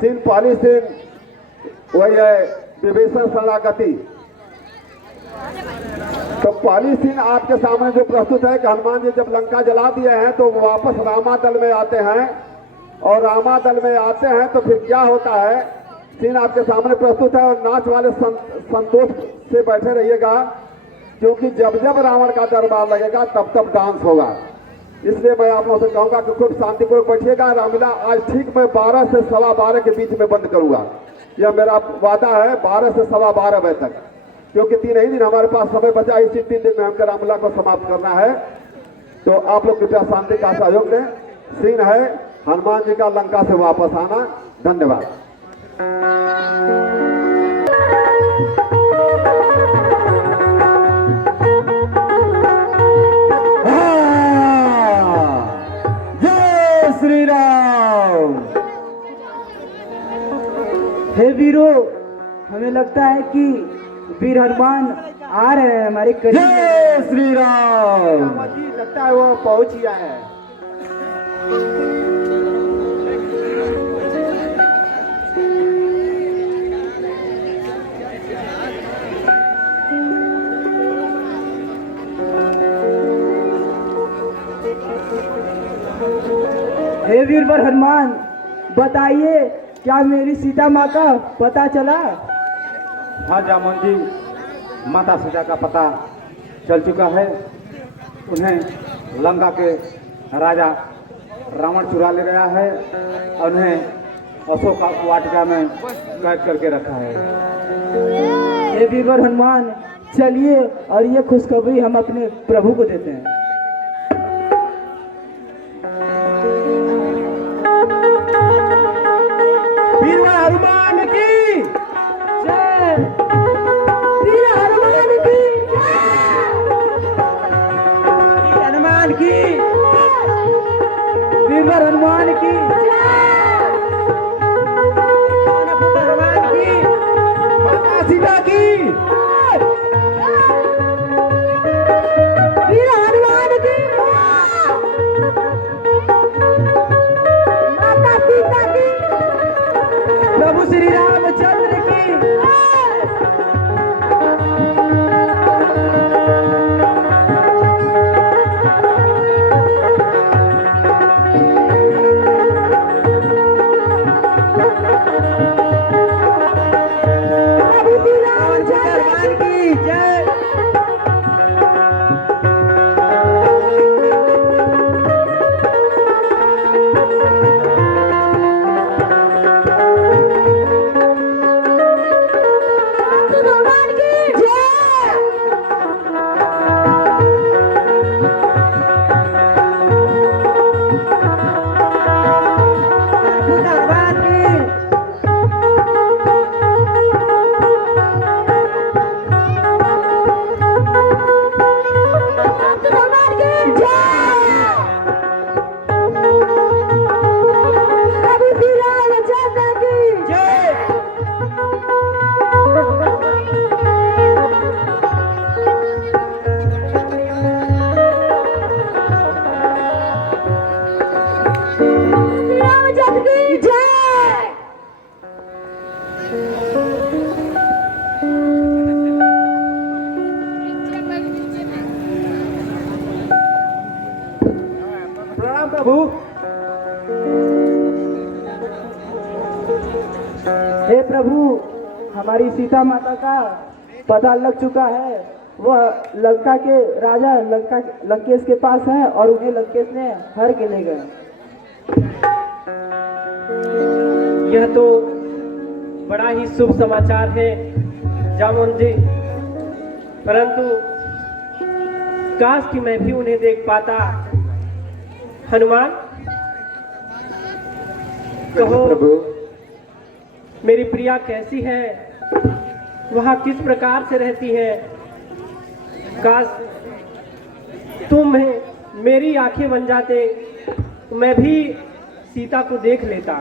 Scene पहली scene वही है विभीषण शरणागति। तो पहली सीन आपके सामने जो प्रस्तुत है कि हनुमान जी जब लंका जला दिए हैं तो वापस रामा दल में आते हैं, और रामा दल में आते हैं तो फिर क्या होता है सीन आपके सामने प्रस्तुत है। और नाच वाले संतोष से बैठे रहिएगा, क्योंकि जब जब रावण का दरबार लगेगा तब तब डांस होगा। इसलिए मैं आप लोगों से कहूंगा कि खूब शांतिपूर्वक बैठिएगा। रामलीला आज ठीक मैं 12 से 12:15 के बीच में बंद करूंगा, यह मेरा वादा है, 12 से 12:15 बजे तक, क्योंकि 3 ही दिन हमारे पास समय बचा। इसी 3 दिन में हमको रामलीला को समाप्त करना है। तो आप लोग कृपया शांति का सहयोग दें। सीन है हनुमान जी का लंका से वापस आना। धन्यवाद। जय श्री राम। हे वीरों, हमें लगता है कि वीर हनुमान आ रहे हैं हमारे करीब। जय श्री राम। लगता है वो पहुंच गया है। हे वीरवर हनुमान, बताइए क्या मेरी सीता माँ का पता चला? हाँ जामुन जी, माता सीता का पता चल चुका है। उन्हें लंका के राजा रावण चुरा ले गया है और उन्हें अशोक वाटिका में कैद करके रखा है। हे वीरवर हनुमान, चलिए और ये खुशखबरी हम अपने प्रभु को देते हैं। वीर हनुमान की जय। वीर हनुमान की जय। वीर हनुमान की, वीरवर हनुमान की जय। हनुमान की, माता सीता की वीर हनुमान की, माता सीता की, प्रभु श्री रामचंद्र की। प्रभु श्री रामचंद्र की जय। हनुमान की जय। हनुमान की, हनुमान की जय। प्रभु श्री रामचंद्र की जय। रामचंद्र की जय। प्रणाम प्रभु। हे प्रभु, हमारी सीता माता का पता लग चुका है। वह लंका के राजा लंकेश के पास है और उन्हें लंकेश ने हर के ले गए। यह तो बड़ा ही शुभ समाचार है जामुन जी, परंतु काश कि मैं भी उन्हें देख पाता। हनुमान, कहो प्रभु, मेरी प्रिया कैसी है, वहाँ किस प्रकार से रहती है? काश तुम मेरी आंखें बन जाते, मैं भी सीता को देख लेता।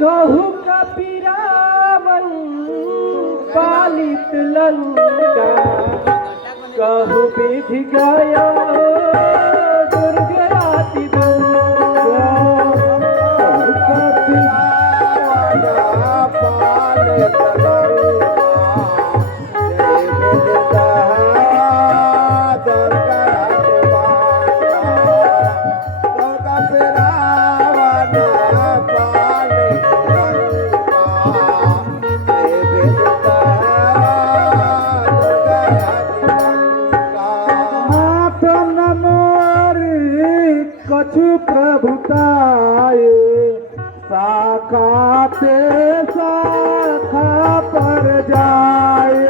कहू कपिरावन पालित लंका, कहू विधि गया कछु प्रभुताए शाखा ते शाखा पर जाए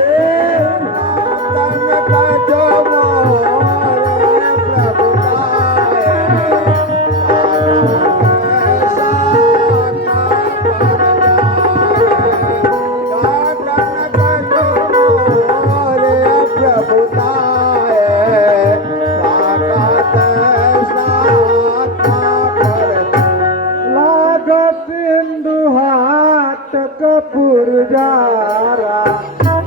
कपूर जारा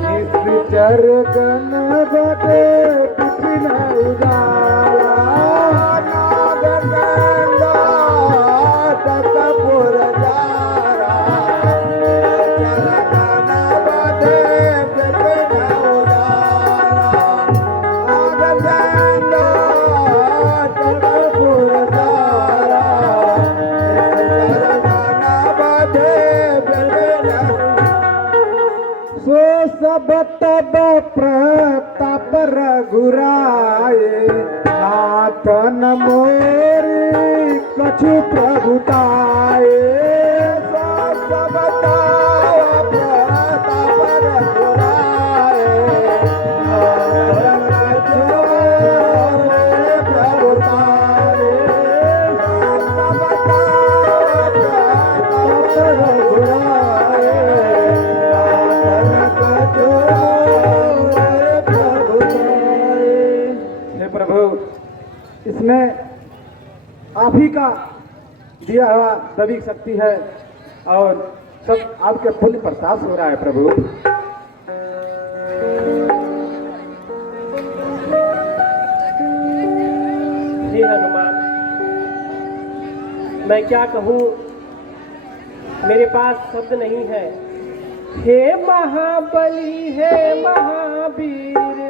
निश्चर गण बटे पिपिन उजाला कपूर जारा सब तब प्रताप रघुराए नाथन मोरी कछु प्रभुताए सब तब प्रताप रघुराए प्रभुताए इसमें आप ही का दिया हुआ दैविक शक्ति है और सब आपके पुण्य प्रताप से हो रहा है प्रभु। हे हनुमान, मैं क्या कहूँ, मेरे पास शब्द नहीं है। हे महाबली, हे महावीर,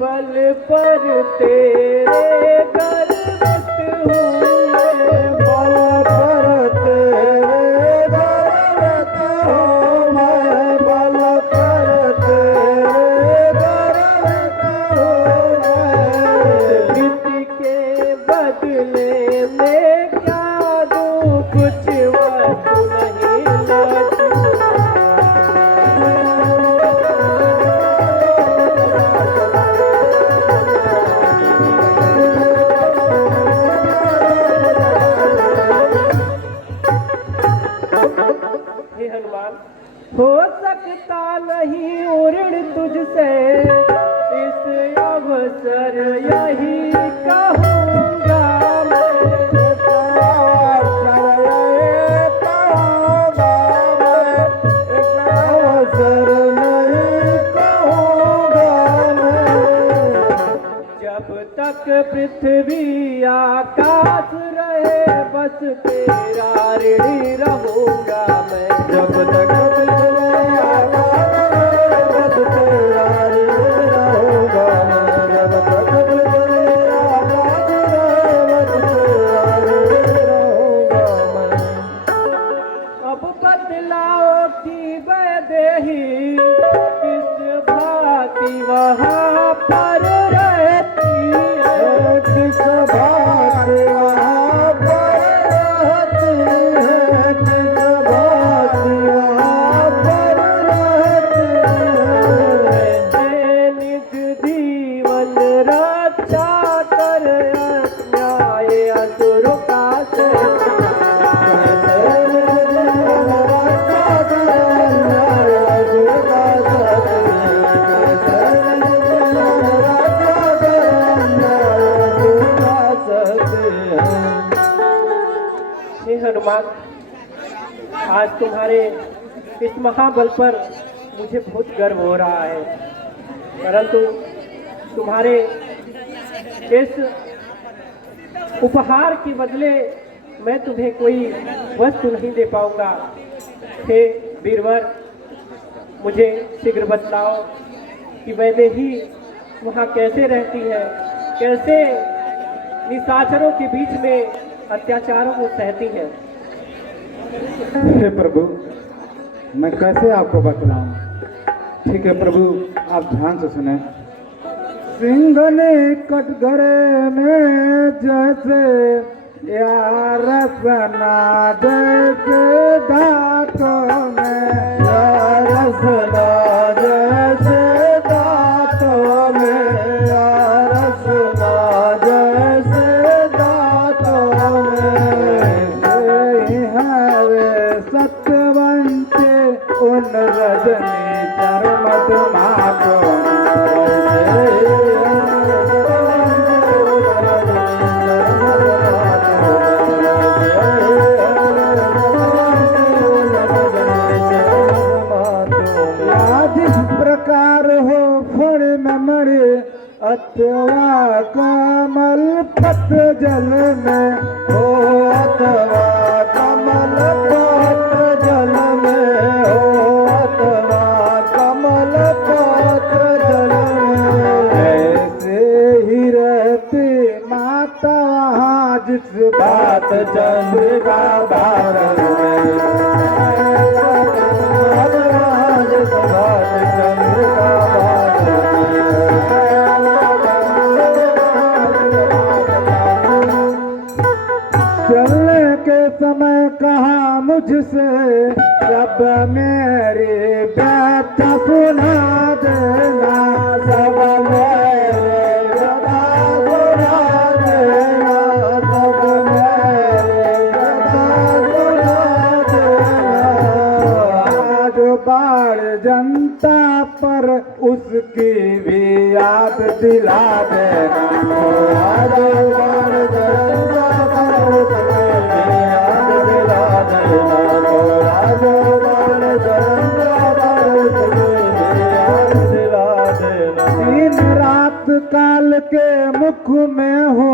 बल पर तेरे गर्वित हूँ, बल पर तेरे गर्वित हूँ, मैं बल पर तेरे गर्वित हूँ, प्रीति के बदले में क्या दूँ, कुछ वस्तु नहीं लगी। हो सकता नहीं उड़ तुझसे इस अवसर यही कहूँगा अवसर नहीं कहूँगा जब तक पृथ्वी आकाश रहे बस तेरा ऋणी रहूँगा मैं, जब तक वहाँ पर रहती है, किस बात वहाँ पर रहती है, किस बात वहाँ पर रहती है, निज जीवन रक्षा कर अन्याय असुर का हनुमान, आज तुम्हारे इस महाबल पर मुझे बहुत गर्व हो रहा है, परंतु तुम्हारे इस उपहार के बदले मैं तुम्हें कोई वस्तु नहीं दे पाऊंगा। हे वीरवर, मुझे शीघ्र बतलाओ कि वैदेही वहाँ कैसे रहती है, कैसे निशाचरों के बीच में अत्याचारों को सहती है। हे प्रभु, मैं कैसे आपको बतलाऊं। ठीक है प्रभु, आप ध्यान से सुने। सिंह ने कटघरे में जैसे यार रसना जैसे दांतों में, यार रसना जैसे दांतों में, यार रसना जैसे दांतों में, से है वे सत्यवंते उन रजनी चरमत मातों अथवा कमल पत जल में हो, अथवा कमल पत जल में हो, अथवा कमल पत जल में, ऐसे ही रहती माता वहाँ जिस बात चंद्रिका भारत में, जिस बात चंद्रिका भारत चलने के समय कहा मुझसे सब मेरी बात सुना देना, सब मेरी बात सुना देना, सब मेरी बात सुना देना, आज बाढ़ जनता पर उसकी भी याद दिला देना, आज बाढ़ जनता पर उसकी भी याद दिला देना, आज बाढ़ जनता पर उसकी भी याद दिला देना। दिन रात काल के मुख में हो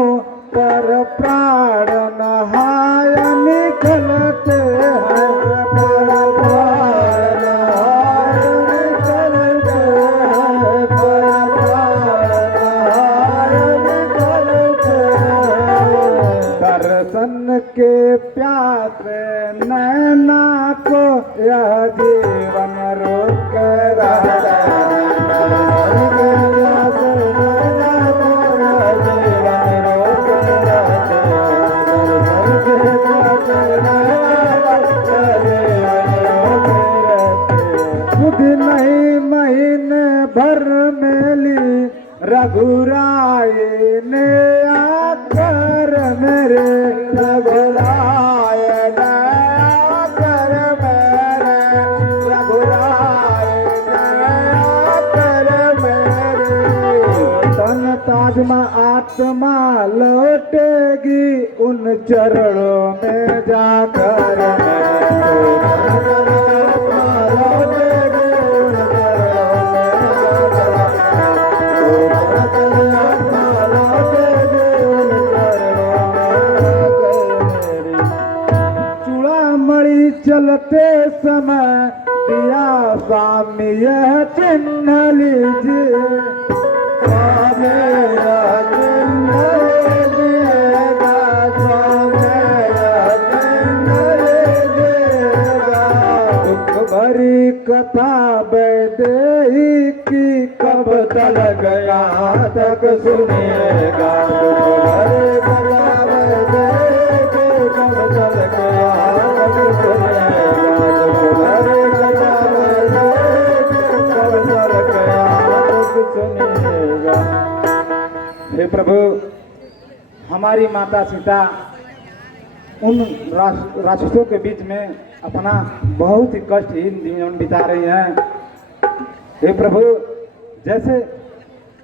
पर प्राण नहाय निकलते हैं, पर प्राण नहाय निकलते हैं, पर प्राण नहाय निकलते हैं। दर्शन के प्यासे नैना को यह जीवन रोक रहता है, दर्शन के प्यासे नैना को यह जीवन रोक रहता है, दर्शन के प्यासे नैना को यह जीवन रोक रहता है। खुद नहीं महीने भर में ली रघुराय ने आकर मेरे, रघुराय ने आकर मेरे, रघुराय ने आकर मेरे, तन ताजमा आत्मा लौटेगी उन चरणों में जाकर चूड़ामणि चलते समय दिया स्वामी यह चिन्ह लीजिए, स्वामी यह चिन्ह लीजिएगा, स्वामी यह चिन्ह लीजिएगा। दुख भरी कथा वैदेही की कब तलक कहाँ तक सुनिएगा, दुख भरी कथा वैदेही की कब तलक कहाँ तक सुनिएगा, दुख भरी कथा वैदेही की कब तलक कहाँ तक सुनिएगा। हे प्रभु, हमारी माता सीता उन राक्षसों के बीच में अपना बहुत ही कष्टहीन जीवन बिता रही हैं। हे प्रभु, जैसे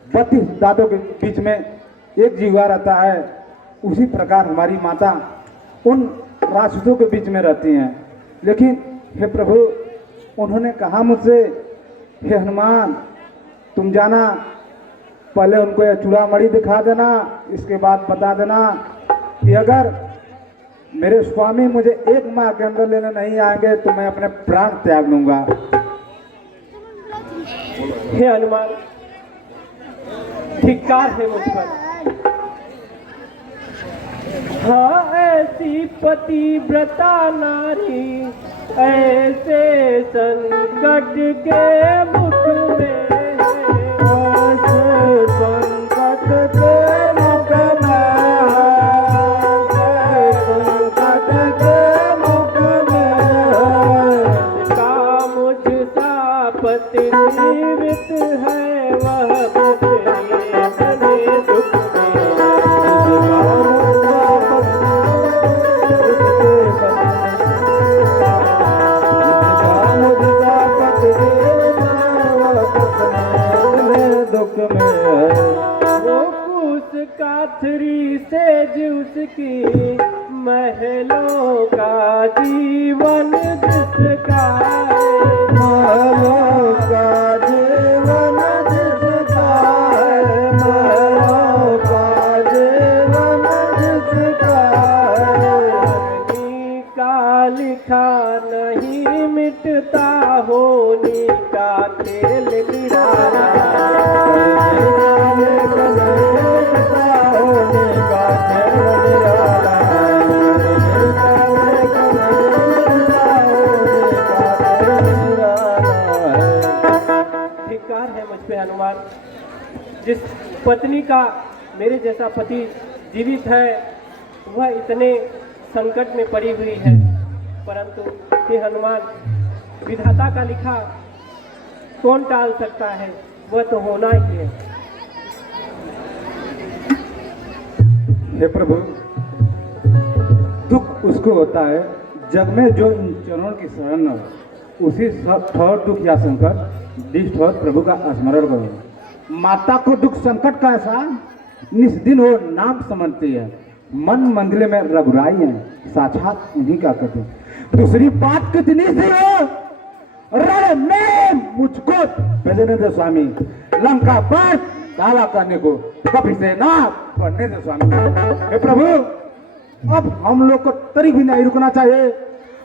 32 दांतों के बीच में एक जीवा रहता है, उसी प्रकार हमारी माता उन राक्षसों के बीच में रहती हैं। लेकिन हे प्रभु, उन्होंने कहा मुझसे, हे हनुमान, तुम जाना, पहले उनको यह चूड़ामणि दिखा देना, इसके बाद बता देना कि अगर मेरे स्वामी मुझे एक माह के अंदर लेने नहीं आएंगे तो मैं अपने प्राण त्याग लूंगा। हे हनुमान, धिक्कार है मुझ पर। हाँ, ऐसी पतिव्रता नारी ऐसे संकट के मुख में, ऐसे संकट के मुख में, सेज उसकी महलों का जीवन जिसका महलों का जीवन जिसका है, महलों का जीवन जिसका है। करनी का लिखा नहीं मिटता, होनी का खेल निराला। धिक्कार है मुझ पे हनुमान, जिस पत्नी का मेरे जैसा पति जीवित है वह इतने संकट में पड़ी हुई है, परंतु हे हनुमान, विधाता का लिखा कौन टाल सकता है, वह तो होना ही है। हे प्रभु, दुख उसको होता है जग में जो इन चरणों की शरण हो, उसी सब ठोर दुख या संकट जिस ठोर प्रभु का स्मरण करो। माता को दुख संकट का ऐसा निस्दिन हो नाम समझती है, मन मंदिर में रघुराई है, साक्षात उन्हीं का कहते। दूसरी बात कितनी सी हो, रण में मुझको भेजने दे स्वामी, लंका पर काला करने को कभी से ना पढ़ने दे स्वामी। हे प्रभु, अब हम लोग को तरी भी नहीं रुकना चाहिए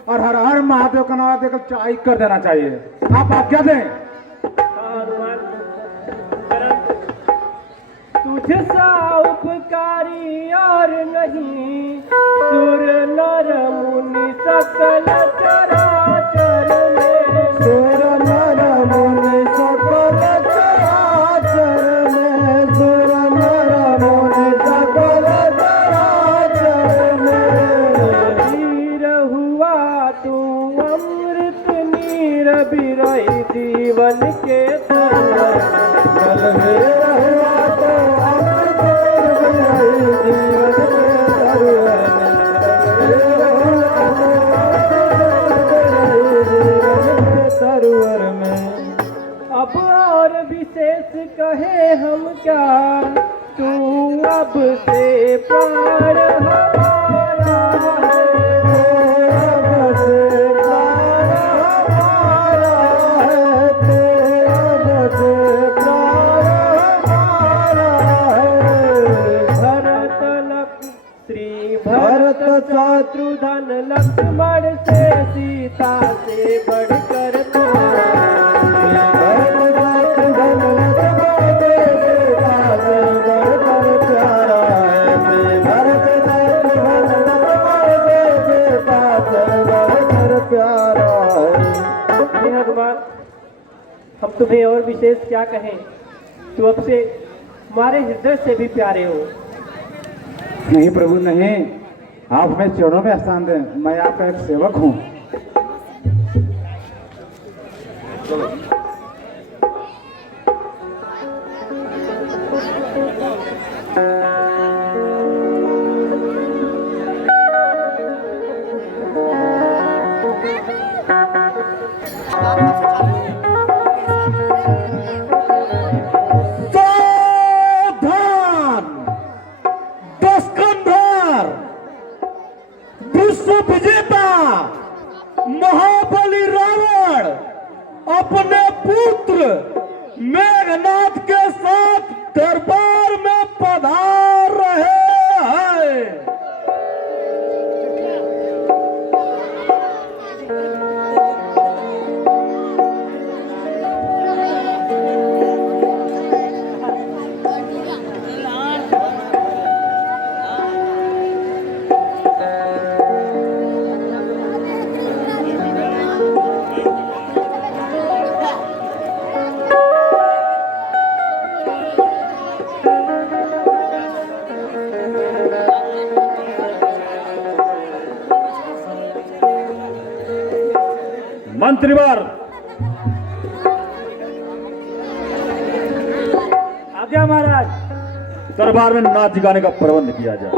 और हर हर महादेव का नारा देकर चाय कर देना चाहिए। आप आज्ञा दें। हनुमान, परंतु तुझ सा उपकारी और नहीं, सुर नर मुनि सकल चराचर में। सुर नर मुनि सकल चराचर में, सुर नर मुनि सकल चराचर में। वीर हुआ तू अमृत नीर बिरही जीवन के तरह। बलवीर हुआ तो अमृत बिरही जीवन के तरुण में। बलवीर हुआ तो अमृत बिरही जीवन के तरुण में। अब और विशेष कहे हम क्या, तू अब से प्राण हमारा है। अब से प्राण हमारा है, तू अब से प्राण हमारा है। भरत श्री भरत भरत शत्रुघ्न लक्ष्मण से सीता से बढ़कर हे हनुमान, हम तुम्हें और विशेष क्या कहें, तू अब से हमारे हृदय से भी प्यारे हो। नहीं प्रभु नहीं, आप हमें चरणों में स्थान दें, मैं आपका एक सेवक हूँ। सावधान! दस्कंधर, विश्व विजेता महाबली रावण अपने पुत्र मेघनाथ के साथ दरबार में पधार रहे हैं। मंत्रीवर, आज्ञा महाराज। दरबार में नाच गाने का प्रबंध किया जाए।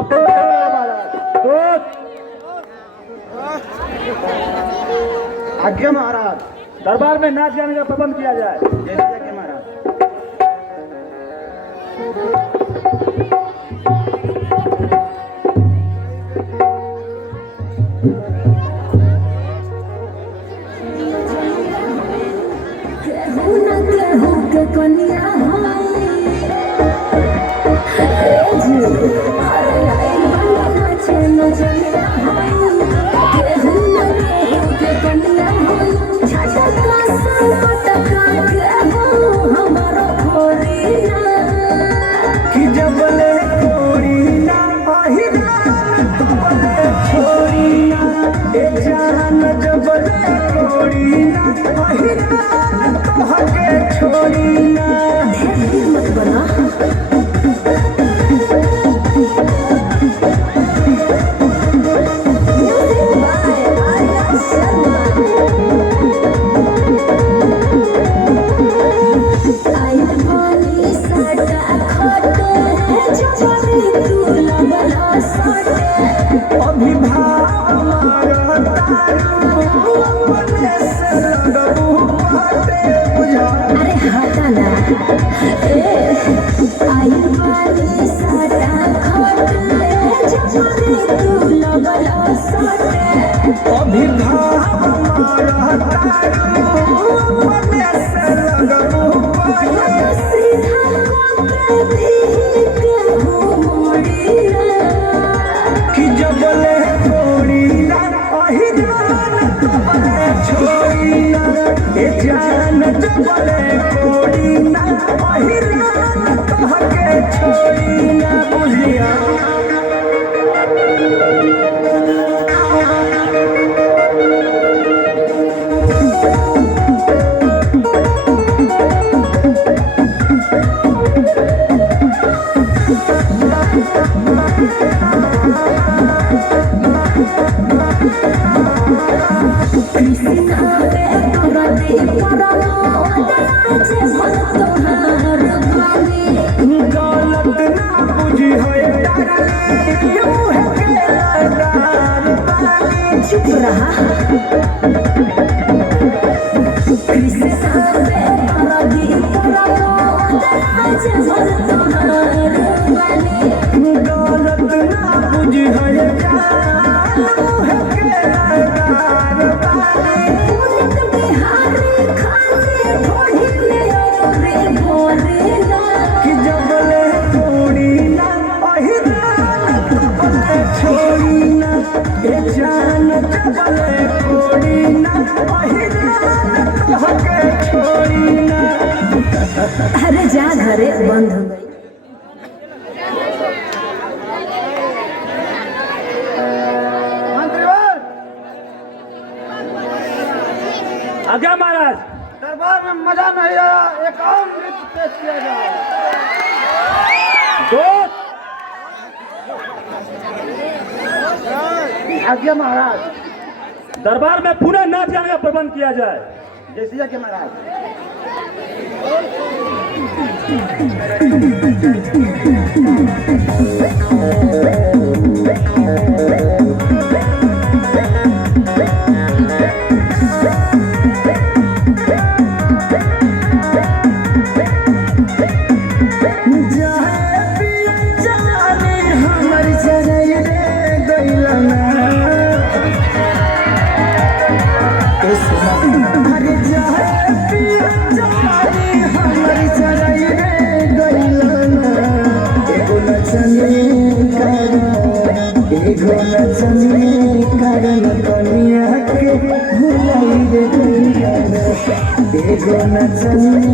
आज्ञा महाराज। दरबार में नाच गाने का प्रबंध किया जाए। जैसे आज्ञा महाराज। छोड़ी ना मत बना अभी भाव अरे हटा ना आई वाली साटा खट तू लगल अभी कि जब ले छोड़ी ना छोड़ी ना ये जान जब ले छोड़ी ना के छोड़ी ना बुझिया चुप रहा कि जब ले छोड़ी ना छोड़ी ना ये जान जब ले छोड़ी ना के छोड़ी ना अरे जा घरे बंद हो गई आज्ञा महाराज। दरबार में मजा नहीं आया, एक और नृत्य पेश किया जाए। आज्ञा महाराज। दरबार में पुनः नाच गाने का प्रबंध किया जाए। जैसे आज्ञा महाराज। अरे हमारी चराई रे गइलना एगो नचने कारण कनिया के भुलाई रे गइलना एगो नचने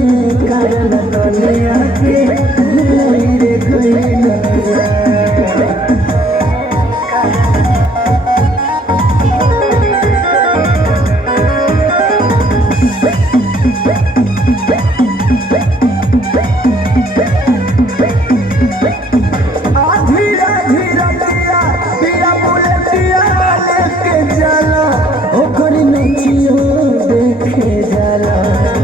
कारण कनिया के भुलाई रे गइलना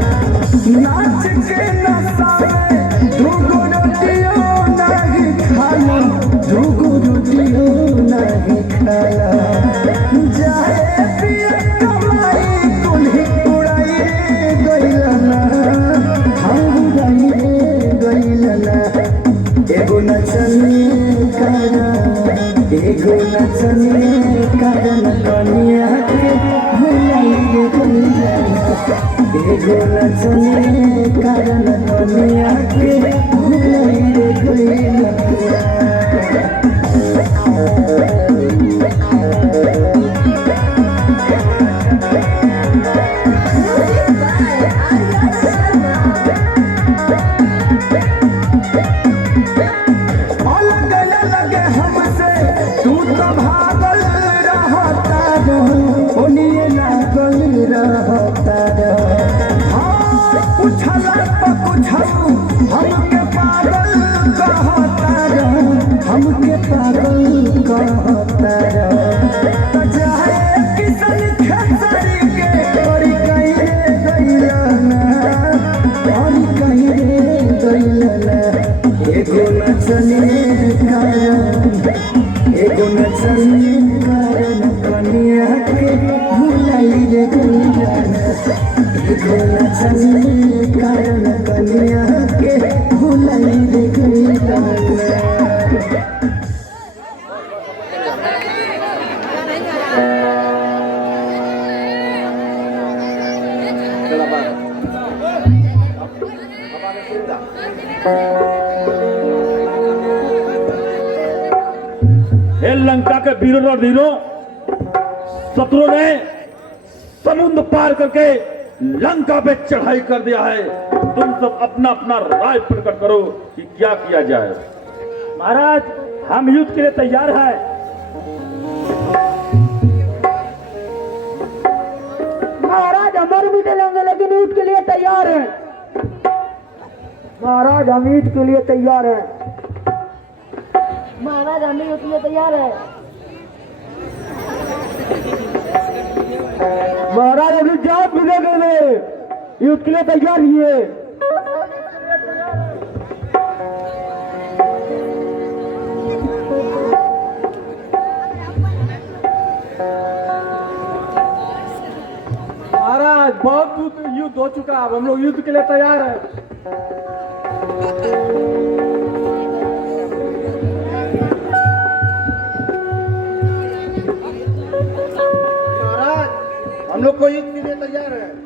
नाच के नसावे दूगो रोटियो नहीं खाला दूगो रोटियो नहीं खाला जाए पिया कमाई कुल्ही उड़ाई रे गइलना हम उड़ाई रे गइलना एगो नचने कारण कनिया के भुलाई रे गइलना एगो नचने कारण कनिया के भुलाई रे गइलना अलग हमसे तू तो भागल रहता ओनिए लागल रहता पूछला पूछऊ हमके पागल कहता रह हमके पागल कहता रह जाए किसन खेसरी के और कहीं रे दैलना और कहीं रे दैलना एगो नचने कारण कनिया के भुलाई रे दैलना एगो नचने कारण कनिया के भुलाई रे दैलना हे लंका के वीरों और वीरों, शत्रु ने समुद्र पार करके लंका पे चढ़ाई कर दिया है। तुम सब अपना अपना राय प्रकट करो कि क्या किया जाए। महाराज, हम युद्ध के लिए तैयार हैं। महाराज हम मर भी लेंगे लेकिन युद्ध के लिए तैयार हैं। महाराज हम युद्ध के लिए तैयार हैं। महाराज हम युद्ध के लिए तैयार हैं। महाराज अभी जात भी देंगे, युद्ध के लिए तैयार ही है। महाराज बहुत युद्ध हो चुका है, अब हम लोग युद्ध के लिए तैयार हैं। हम लोग को युद्ध के लिए तैयार है।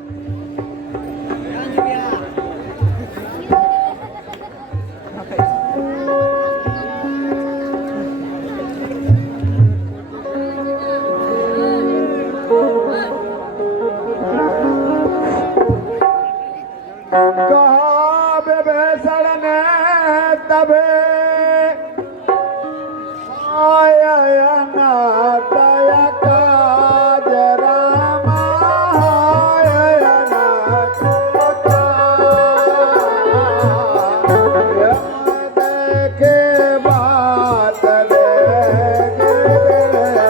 कहा विभीषण ने तबे आया ना दया काज रामा आया ना तुझा। यम देखे बात ले गिरा।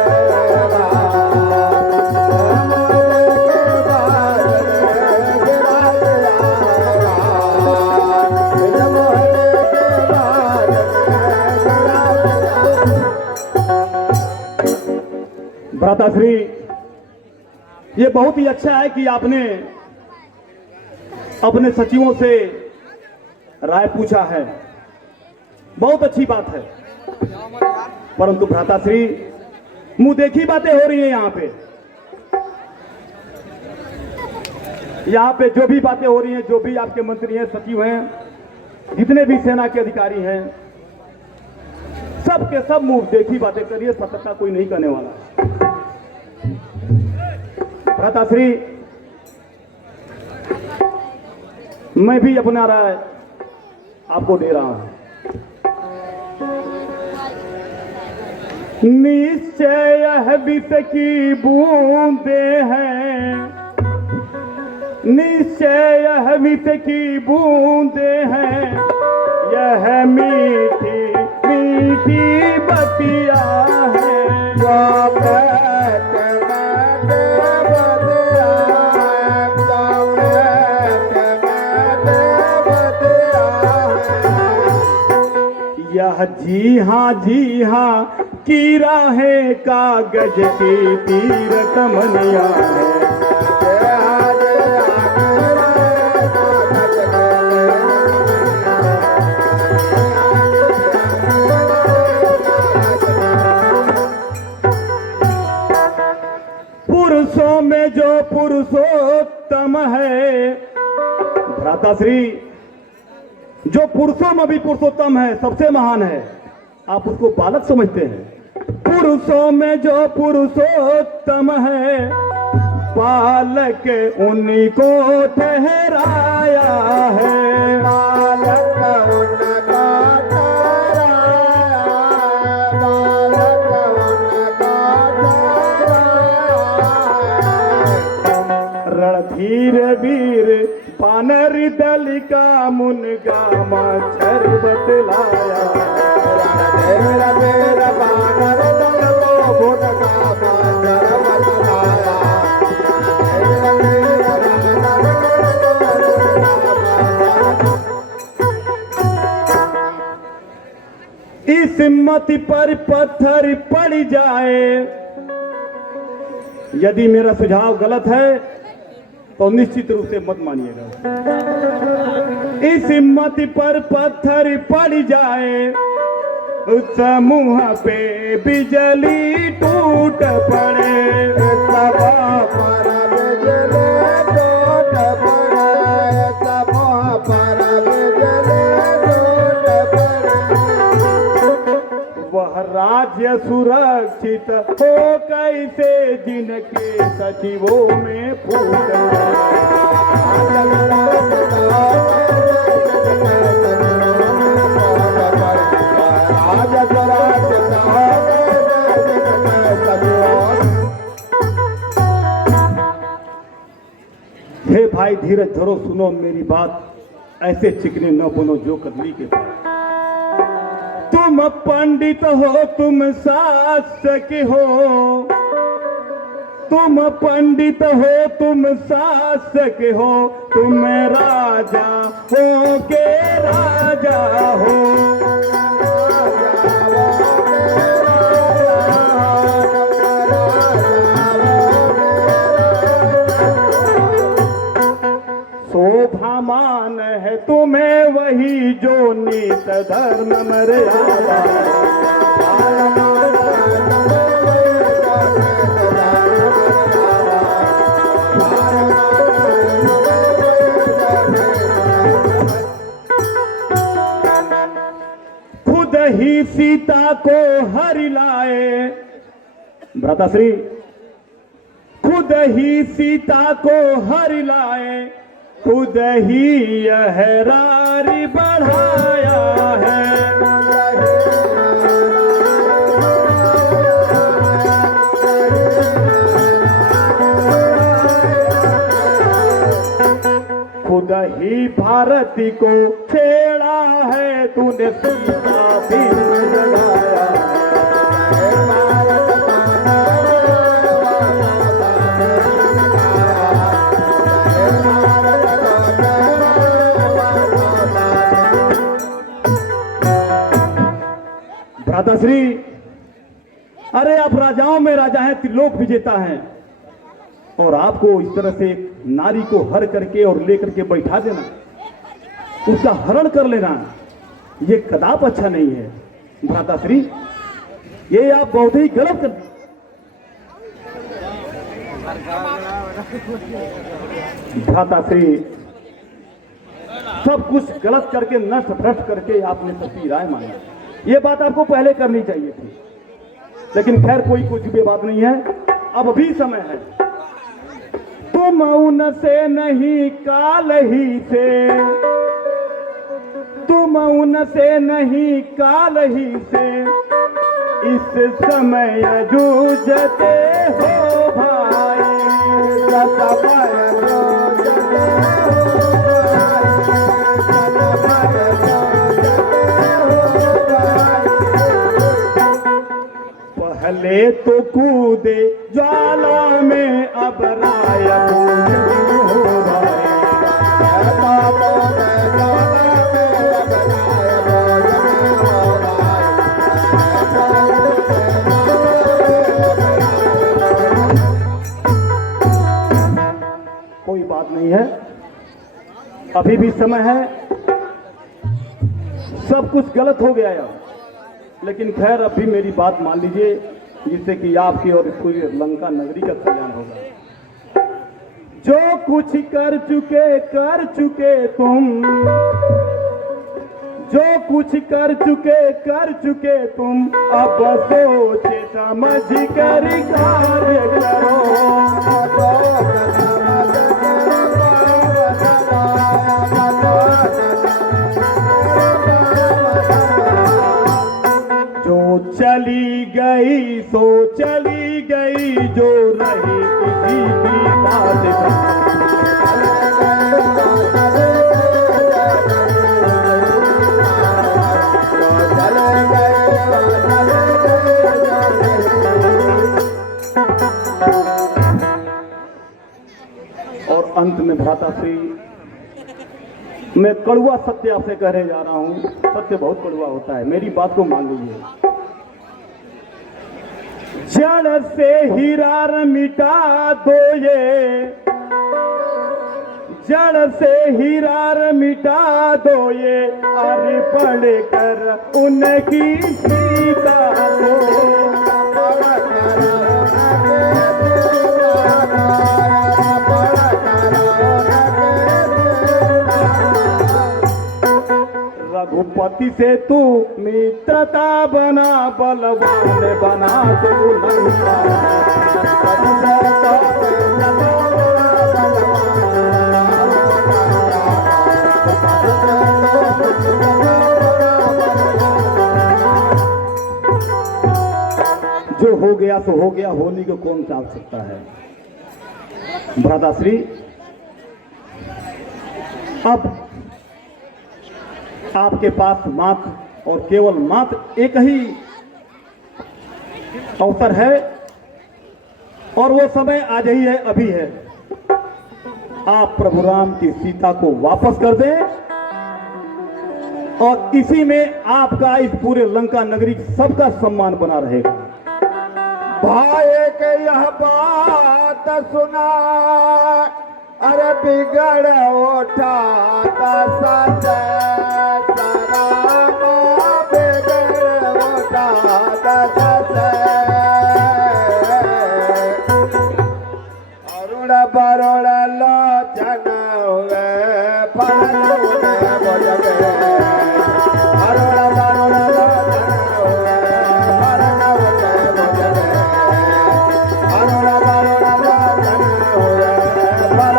यम देखे बात ले भ्राताश्री, ये बहुत ही अच्छा है कि आपने अपने सचिवों से राय पूछा है, बहुत अच्छी बात है। परंतु भ्राताश्री, मुंह देखी बातें हो रही हैं यहाँ पे जो भी बातें हो रही हैं, जो भी आपके मंत्री हैं, सचिव हैं, जितने भी सेना के अधिकारी हैं, सब के सब मुंह देखी बातें करिए, सतर्कता कोई नहीं करने वाला। भ्राताश्री, मैं भी अपना राय आपको दे रहा हूं। निश्चय यह विष की बूंदे हैं, निश्चय यह विष की बूंदे हैं, यह मीठी मीठी बतिया है। यह जी हाँ की राहें कागज की तीर कमनिया है। पुरुषों में जो पुरुषोत्तम है, भ्राताश्री, जो पुरुषों में भी पुरुषोत्तम है, सबसे महान है, आप उसको बालक समझते हैं। पुरुषों में जो पुरुषोत्तम है, बालक उन्हीं को ठहराया है। बालक उनका ठहराया, बालक उनका ठहराया। रणधीर वीर बानर दल का मुनगा मच्छर बतलाया। मेरा मेरा बानर दल को मुनगा मच्छर बतलाया। मेरा मेरा बानर दल को इस मति पर पत्थर पड़ जाए। यदि मेरा सुझाव गलत है तो निश्चित रूप से मत मानिएगा। इस हिम्मत पर पत्थर पड़ जाए, उस समूह पे बिजली टूट पड़े। समूह पर बिजली टूट पड़े। समूह पर बिजली टूट पड़े। वह राज्य सुरक्षित हो कैसे जिनके सचिवों में फूट हे भाई धीरज धरो, सुनो मेरी बात, ऐसे चिकने न बनो जो कदली के पास। तुम पंडित हो, तुम शासक हो, तुम पंडित हो, तुम शासक हो, तुम राजा हो के राजा हो। शोभामान है तुम्हें वही जो नीत धर्म मर्यादा। खुद ही सीता को हर लाए, भ्राताश्री, खुद ही सीता को हर लाए, खुद ही यह रारी बढ़ाया है। खुद ही भारती को छेड़ा है, तूने सीता भी जगाया। भ्राताश्री, अरे आप राजाओं में राजा हैं, त्रिलोक विजेता हैं, और आपको इस तरह से एक नारी को हर करके और लेकर के बैठा देना, उसका हरण कर लेना, ये कदाप अच्छा नहीं है। भ्राताश्री, ये आप बहुत ही गलत कर। भ्राताश्री, सब कुछ गलत करके नष्ट भ्रष्ट करके आपने सबकी राय मांगी, ये बात आपको पहले करनी चाहिए थी, लेकिन खैर कोई कुछ भी बात नहीं है, अब भी समय है। तुम उनसे नहीं काल ही से, तुम उनसे नहीं काल ही से इस समय जूझते हो भाई। पहले तो कूदे ज्वाला में, अब राय हो भाई। कोई बात नहीं है, अभी भी समय है, सब कुछ गलत हो गया है, लेकिन खैर अभी मेरी बात मान लीजिए, जिससे कि आपकी और पूरी लंका नगरी का कल्याण होगा। जो कुछ कर चुके तुम, जो कुछ कर चुके तुम, अब सोचे समझ कर कार्य करो। जो चली गई सो चली गई, जो रही किसी की बात नहीं। और अंत में भ्राताश्री, मैं कड़वा सत्य आपसे कहने जा रहा हूं। सत्य बहुत कड़वा होता है, मेरी बात को मान लीजिए। जड़ से हीरा मिटा दो ये, जड़ से हीरा मिटा दो ये, अरे पढ़कर उनकी सीता को। रघुपति से तू मित्रता बना, बलवान बना तू लंका। जो हो गया सो हो गया, होली को कौन टाल सकता है। भ्राताश्री, अब आपके पास मात्र और केवल मात्र एक ही अवसर है, और वो समय आज ही है, अभी है। आप प्रभु राम की सीता को वापस कर दें, और इसी में आपका, इस पूरे लंका नगरी सबका सम्मान बना रहेगा। भाई के यह बात सुना, अरे बिगड़ उठा सच, बिगड़ उठा सच। अरुण बरुण लोचन हुए, फल बोल गए। अरुण बरुण लोचन हुए, फल बोल गए। अरुण बरुण लोचन हुए, फल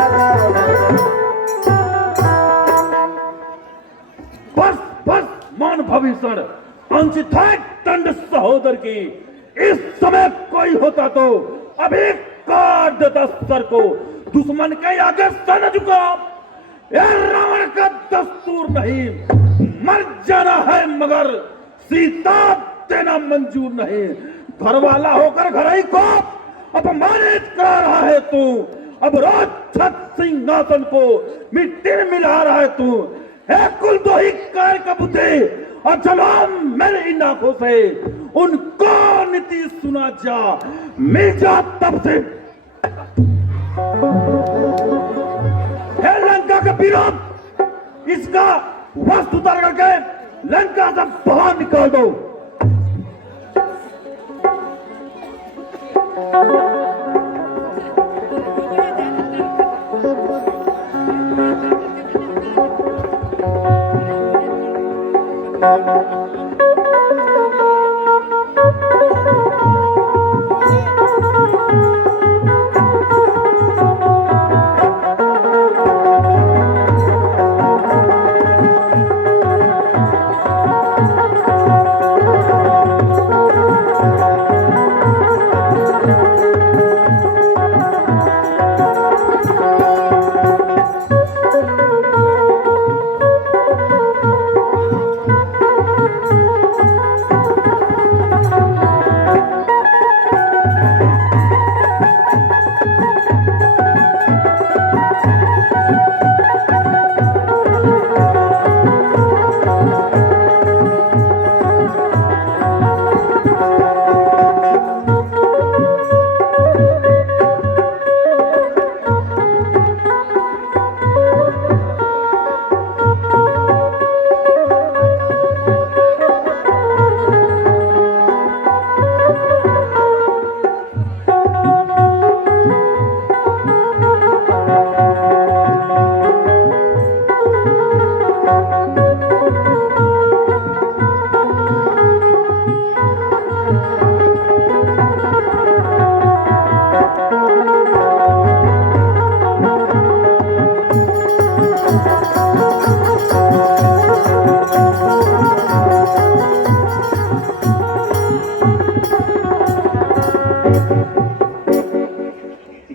बस बस मौन भविष्य अंशित है दंड सहोदर की। इस समय कोई होता तो अभी काट देता सर को, दुश्मन के आगे सर न झुका। यह रावण का दस्तूर नहीं, मर जाना है मगर सीता देना मंजूर नहीं। घर वाला होकर घर ही को अपमानित कर रहा है तू, अब राक्षस सिंहासन को मिट्टी में मिला रहा है तू। है कुल दो ही कार का बुद्धि, और चलो मेरे इन आंखों से उनको नीति सुना जा, मिल जा तब से। है लंका का विरोध, इसका वस्तु उतार करके लंका से बाहर निकाल दो।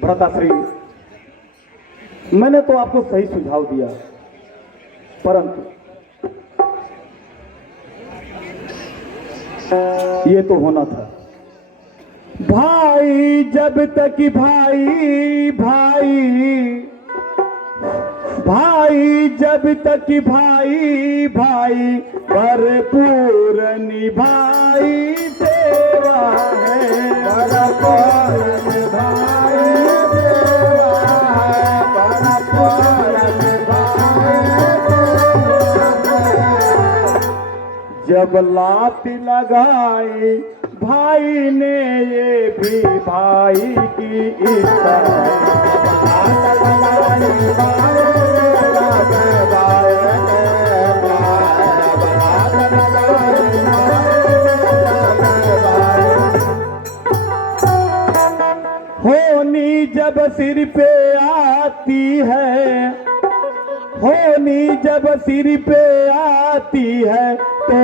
भ्राताश्री, मैंने तो आपको सही सुझाव दिया, परंतु ये तो होना था। जब तक भाई भाई भाई जब तक भाई भाई भरपूर निभाई तेरा है भरपूर निभाई तेरा है भरपूर निभाई तेरा है। जब लात लगाई भाई ने ये भी भाई की इज्जत होनी जब सिर पे आती है होनी जब सिर पे आती है तो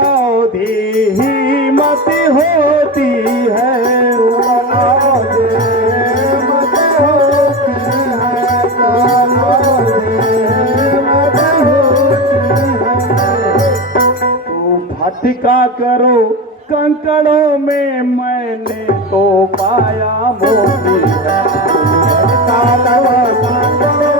औधी ही मत होती है औधी मत होती है मत होती है। तू भटका करो कंकड़ों में मैंने तो पाया मोती है भटका करो कंकड़ों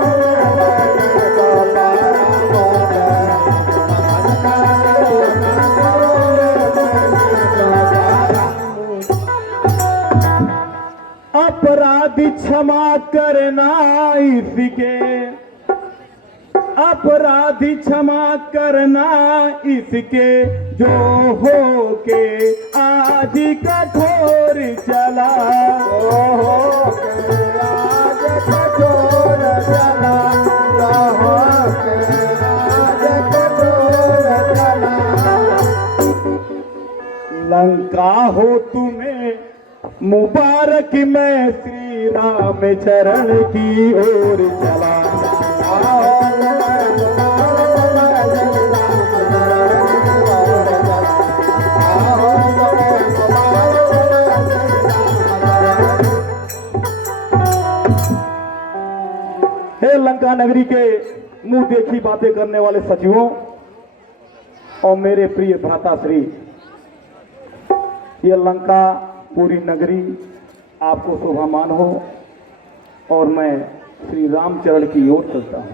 अपराधी क्षमा करना इसके अपराधी क्षमा करना इसके जो हो के आज कठोर चला हो के आज कठोर चला हो के आज कठोर चला। लंका हो तुम्हें मुबारक मैं श्री राम चरण की ओर चला हे लंका नगरी के मुंह देखी बातें करने वाले सचिवों और मेरे प्रिय भ्राताश्री, ये लंका पूरी नगरी आपको शोभामान हो और मैं श्री रामचरण की ओर चलता हूँ।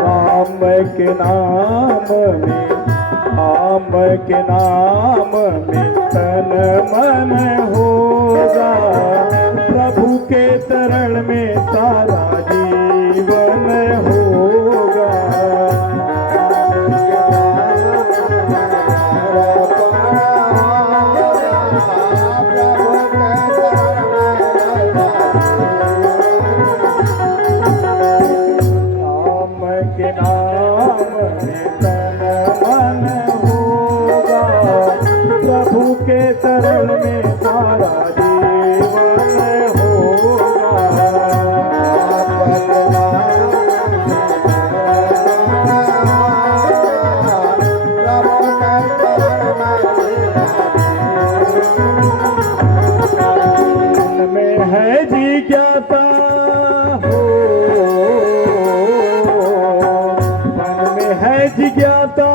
राम के नाम में तन मन होगा प्रभु के चरण में सारा जीवन होगा। प्रभु के चरण में सारा जीवन होगा। मन में है जिज्ञासा हो, मन में है जिज्ञासा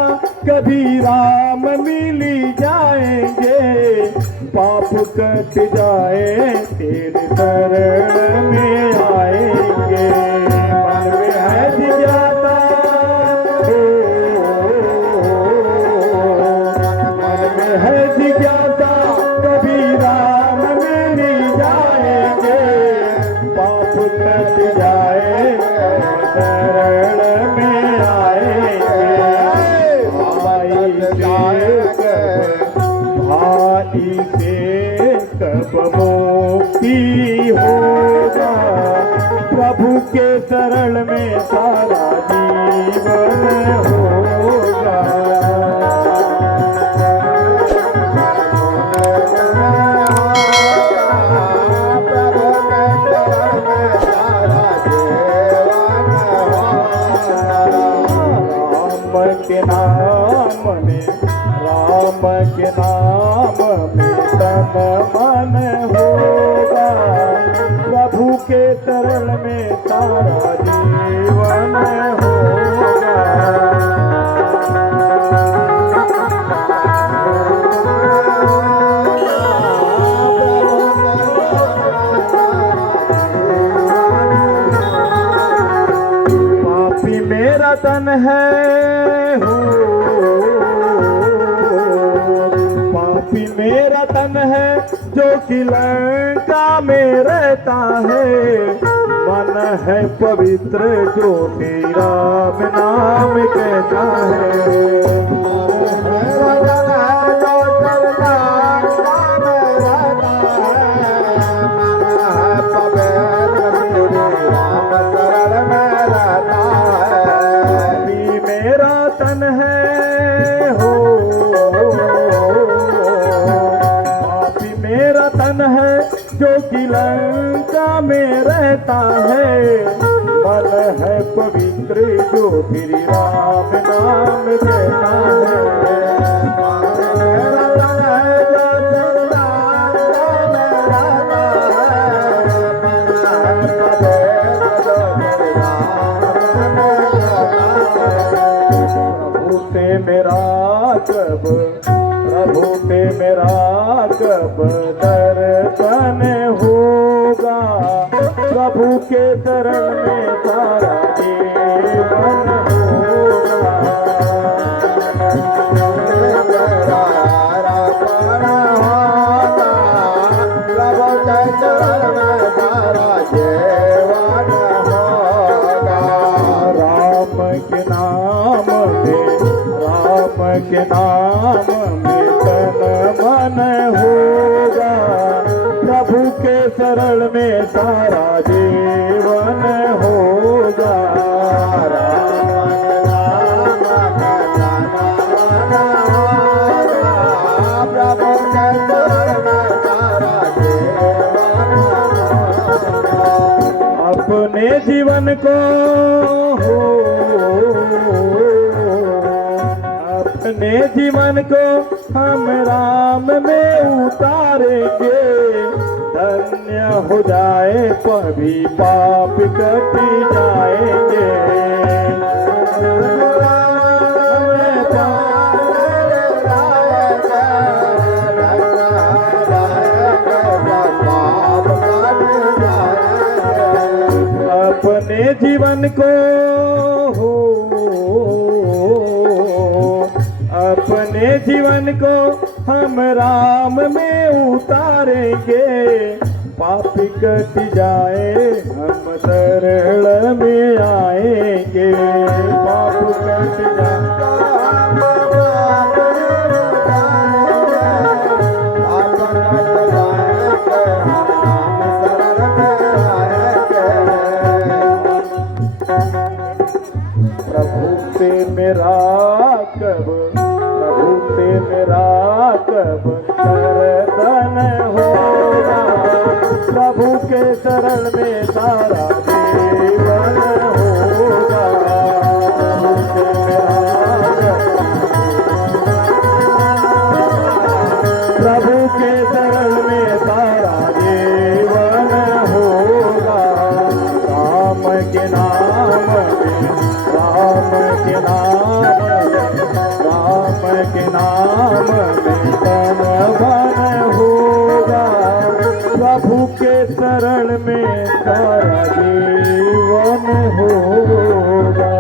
कभी राम मिली जाएंगे, पाप कट जाए तेरे शरण में आएंगे। मन में है जिज्ञासा हो, मन में है जिज्ञासा कभी राम मिली जाएंगे, पाप कट जाए शरण में आएंगे। भाई से कब मुक्ति होगा, प्रभु के शरण में सारा जीवन होगा। तन मन होगा, प्रभु के चरण में सारा जीवन होगा। पापी मेरा तन है हो, पापी मेरा तन है जो कि लंका में रहता है, मन है पवित्र जो कि राम नाम कहता है। तन है हो, पापी मेरा तन है जो कि लंका में रहता है, मन है पवित्र जो श्री राम नाम कहता है। मेरा तन है जो लंका में रहता है, मन है पवित्र जो श्री राम नाम कहता है। प्रभु से मेरा कब दर्शन होगा, प्रभु के शरण में सारा जीवन होगा। प्रभु के चरण में सारा जीवन होगा। राम के नाम में तन मन होगा, प्रभु के शरण में सारा जीवन होगा। प्रभु के शरण में सारा जीवन होगा। अपने जीवन को हो, अपने जीवन को हम राम में उतारेंगे, धन्य हो जाए पभी पाप कटी जाएंगे। अपने जीवन को हो, अपने जीवन को हम राम में उतारेंगे, पापी कट जाए हम शरण में आएंगे। पाप कट जाए प्रभु से मेरा कब दर्शन होगा, प्रभु के शरण में सारा जीवन होगा। प्रभु के शरण में सारा जीवन होगा। राम के नाम में, राम के नाम में, राम के नाम में तन मन होगा, प्रभु के शरण में सारा जीवन होगा।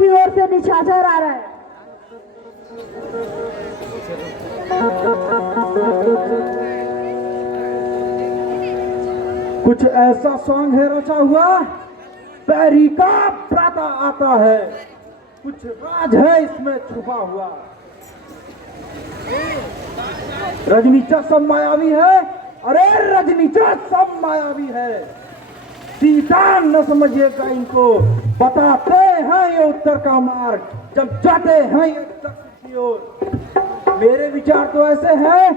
की ओर से निशाचर आ रहा है। कुछ ऐसा सॉन्ग है रचा हुआ, पैरी का प्रातः आता है, कुछ राज है इसमें छुपा हुआ। रजनीचा सब मायावी है, अरे रजनीचा सब मायावी है। सीता न समझिएगा इनको, बताते हैं ये उत्तर का मार्ग, जब जाते हैं ये दक्षिण की ओर। मेरे विचार तो ऐसे हैं,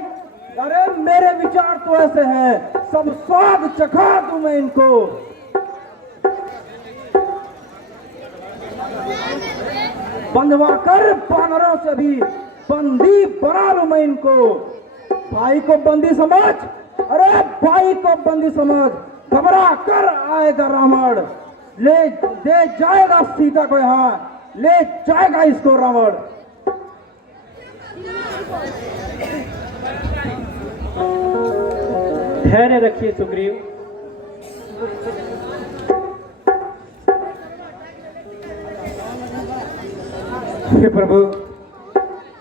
अरे मेरे विचार तो ऐसे हैं, सब स्वाद चखा दूं मैं इनको। बंधवा कर बानरों से भी बंदी बना लूं मैं इनको। भाई को बंदी समझ, अरे भाई को बंदी समझ, घबरा कर आएगा रावण, ले दे जाएगा सीता को, यहाँ ले जाएगा इसको रावण। धैर्य रखिए सुग्रीव। हे प्रभु,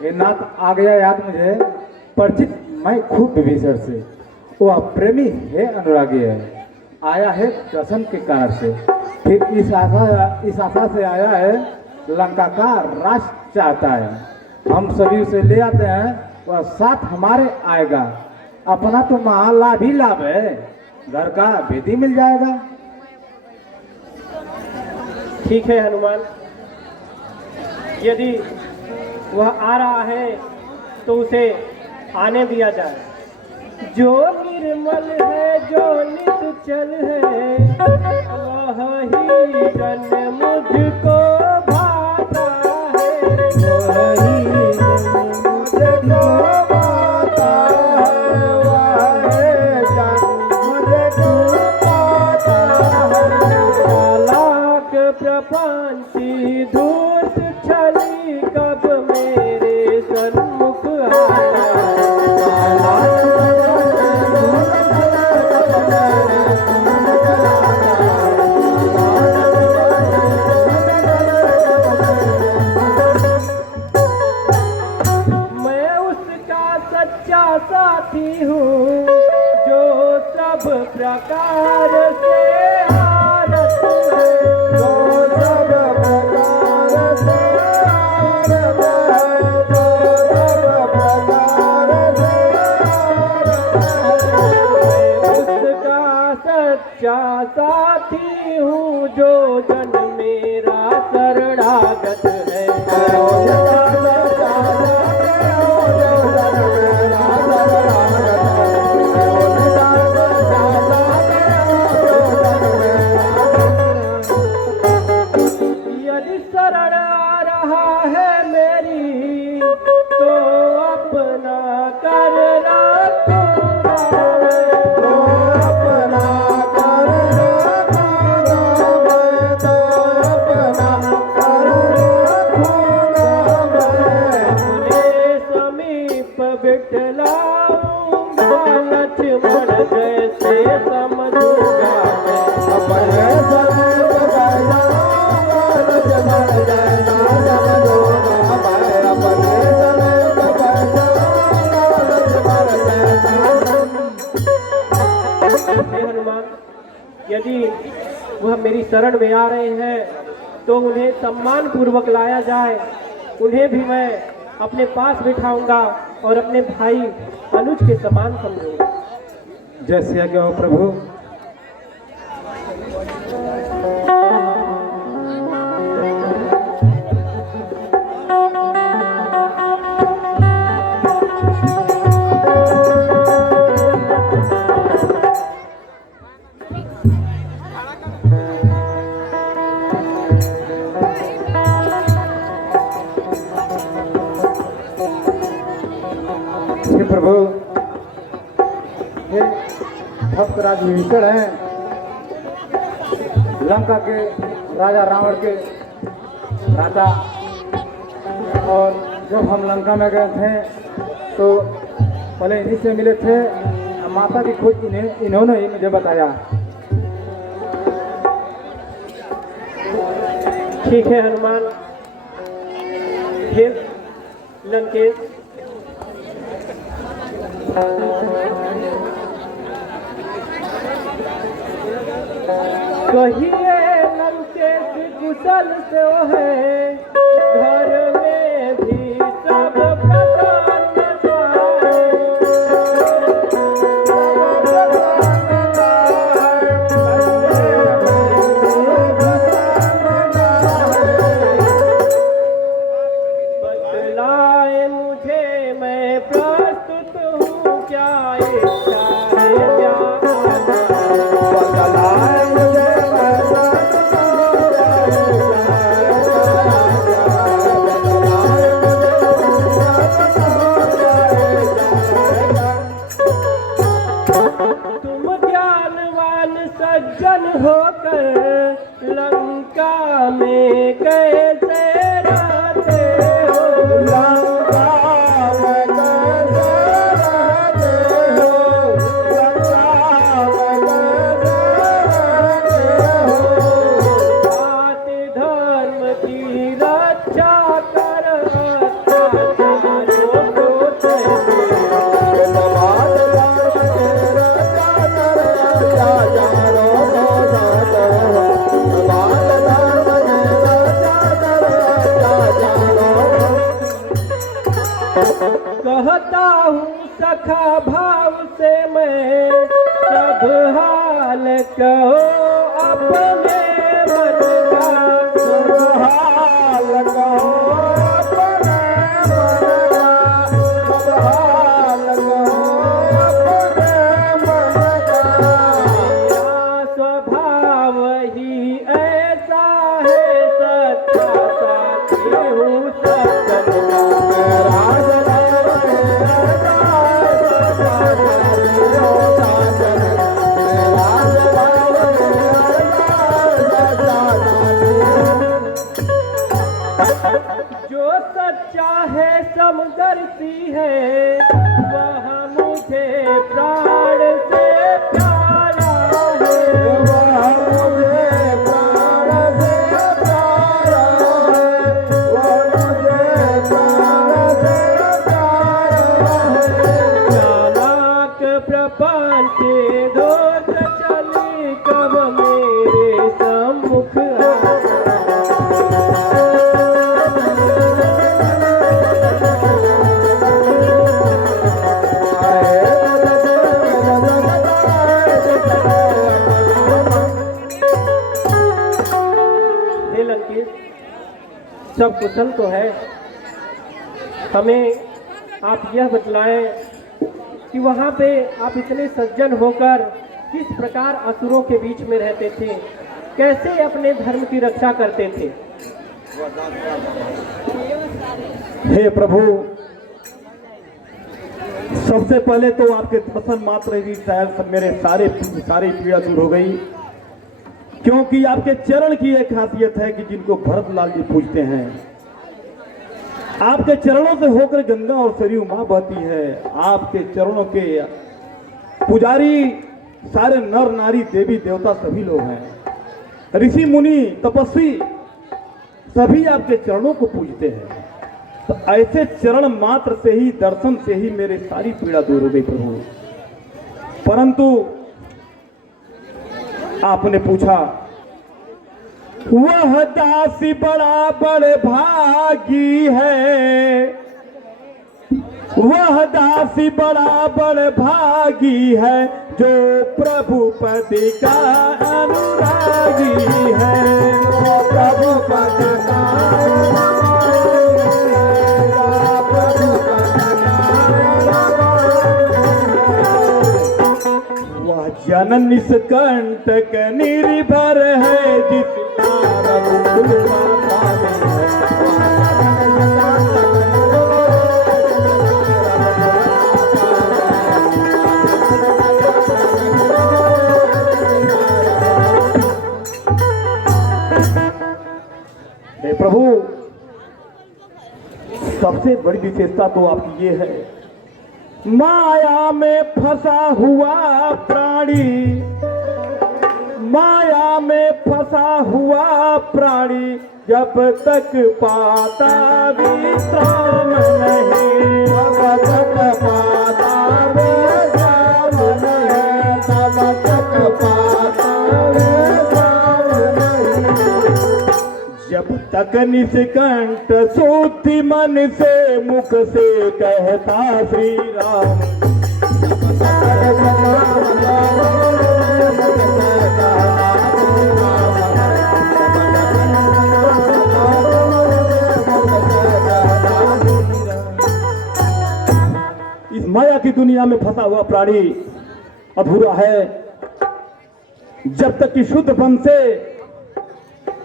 ये नाथ आ गया याद मुझे, परिचित मैं खूब विभीषण से। वह प्रेमी है, अनुरागी है, आया है दर्शन के कारण से, फिर इस आशा से आया है, लंका का राज चाहता है। हम सभी उसे ले आते हैं, वह साथ हमारे आएगा। अपना तो लाभ ही लाभ है, घर का भेदी मिल जाएगा। ठीक है हनुमान, यदि वह आ रहा है तो उसे आने दिया जाए। जो निर्मल है, जो निश्चल है, वही जन मुझको भाता है। वही मुझको भाता है, वही जन मुझको भाता है। लाख प्रपंची धूर्त छली कब मेरे सन्मुख आया। मैं उसका सच्चा साथी हूँ, जो सब प्रकार से आरत है। जो सब प्रकार से आरत है, जो सब प्रकार से आरत है। उसका सच्चा साथी हूँ, जो जन मेरा शरणागत है। यदि शरण आ रहा है मेरी, तो अपना कर रखूंगा मैं। तो अपना कर रखूंगा मैं, तो अपना कर रखूंगा मैं। अपने समीप बिठलाऊंगा, लक्ष्मण जैसे समझूंगा मैं। अपने समीप बैठाऊंगा, लक्ष्मण जैसा समझूंगा मैं। अपने समीप बैठाऊंगा, लक्ष्मण जैसा। हे हनुमान, यदि वह मेरी शरण में आ रहे हैं तो उन्हें सम्मान पूर्वक लाया जाए। उन्हें भी मैं अपने पास बिठाऊंगा और अपने भाई अनुज के समान समझूंगा। जैसे आज्ञा हो प्रभु। हे प्रभु, हे भक्त राज विभीषण हैं, लंका के राजा रावण के राजा। और जब हम लंका में गए थे तो पहले इन्हीं से मिले थे। माता की खोज इन्होंने ही मुझे बताया। ठीक है हनुमान, हे लंकेश, कहिए लंकेश कुशल से है, घर में भी सब बतलाए मुझे, मैं प्रस्तुत हूँ, क्या इच्छा है क्या तुम ज्ञानवान सज्जन होकर लंका में कैसे रहते हो? लंका में कैसे रहते हो? लंका में कैसे रहते हो? जाति धर्म की रक्षा कर अत्याचारों को सहते कहता हूँ सखा भाव से मैं, सब हाल कहो अपने मन का, सब हाल कहो अपने मन का, सब हाल कहो अपने मन का। मेरा स्वभाव ही ऐसा है, सच्चा साथी हूँ सज्जन का। जो सच्चा है समदर्शी है, वह मुझे प्राण से प्यारा है, वह मुझे प्राण से प्यारा है, वह मुझे प्राण से प्यारा है। चालाक प्रपंच दोष चली कब मेरे सम्मुख सब कुशल तो है, हमें आप यह बतलाएं कि वहाँ पे आप इतने सज्जन होकर किस प्रकार असुरों के बीच में रहते थे, कैसे अपने धर्म की रक्षा करते थे? हे प्रभु, सबसे पहले तो आपके दर्शन मात्र ही शायद मेरे सारी पीड़ा दूर हो गई, क्योंकि आपके चरण की एक खासियत है कि जिनको भरतलाल जी पूजते हैं, आपके चरणों से होकर गंगा और सरयू मां बहती है। आपके चरणों के पुजारी सारे नर नारी देवी देवता सभी लोग हैं, ऋषि मुनि तपस्वी सभी आपके चरणों को पूजते हैं। तो ऐसे चरण मात्र से ही, दर्शन से ही मेरे सारी पीड़ा दूर हो गई प्रभु। परंतु आपने पूछा, वह दासी बड़ा बड़ भागी है, वह दासी बड़ा बड़ भागी है, जो प्रभु पद का अनुरागी है, प्रभु पद का जनन निष्कंटक निर्भर है, जिसका रघुकुल हे प्रभु, सबसे बड़ी विशेषता तो आपकी ये है, माया में फंसा हुआ प्राणी, माया में फंसा हुआ प्राणी जब तक पाता विश्राम नहीं, जब तक पाता विश्राम नहीं, तब तक पाता विश्राम नहीं। जब तक निष्कंठ शुद्धि मन से मुख से कहता श्री राम, इस माया की दुनिया में फंसा हुआ प्राणी अधूरा है जब तक कि शुद्ध मन से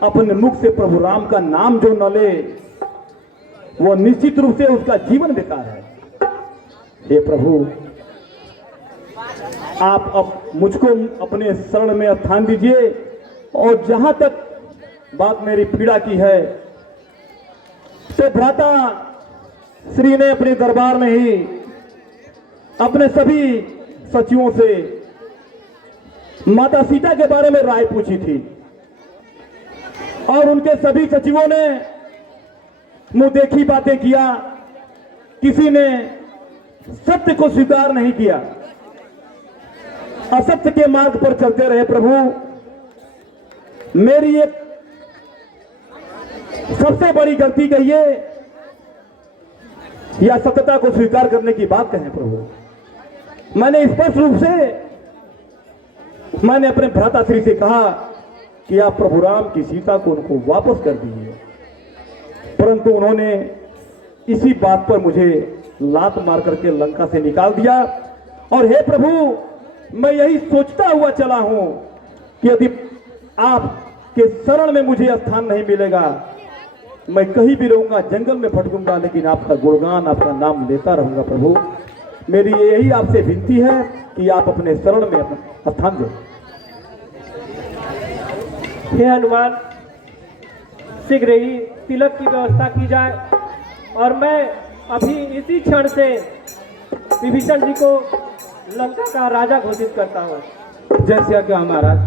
अपने मुख से प्रभु राम का नाम जो न ले, वो निश्चित रूप से उसका जीवन बेकार है। हे प्रभु, आप अब मुझको अपने शरण में स्थान दीजिए, और जहां तक बात मेरी पीड़ा की है, तो भ्राता श्री ने अपने दरबार में ही अपने सभी सचिवों से माता सीता के बारे में राय पूछी थी, और उनके सभी सचिवों ने मुंह देखी बातें किया, किसी ने सत्य को स्वीकार नहीं किया, असत्य के मार्ग पर चलते रहे। प्रभु, मेरी एक सबसे बड़ी गलती कहिए या सत्यता को स्वीकार करने की बात कहें प्रभु, मैंने स्पष्ट रूप से मैंने अपने भ्राताश्री से कहा कि आप प्रभु राम की सीता को उनको वापस कर दीजिए, परंतु उन्होंने इसी बात पर मुझे लात मार करके लंका से निकाल दिया। और हे प्रभु, मैं यही सोचता हुआ चला हूं कि यदि आपके शरण में मुझे स्थान नहीं मिलेगा, मैं कहीं भी रहूंगा, जंगल में भटकूंगा, लेकिन आपका गुणगान, आपका नाम लेता रहूंगा। प्रभु, मेरी यही आपसे विनती है कि आप अपने शरण में अपना स्थान दें। हे हनुमान, शीघ्र ही तिलक की व्यवस्था की जाए, और मैं अभी इसी क्षण से विभीषण जी को लंका का राजा घोषित करता हूँ। जैसे आज्ञा महाराज।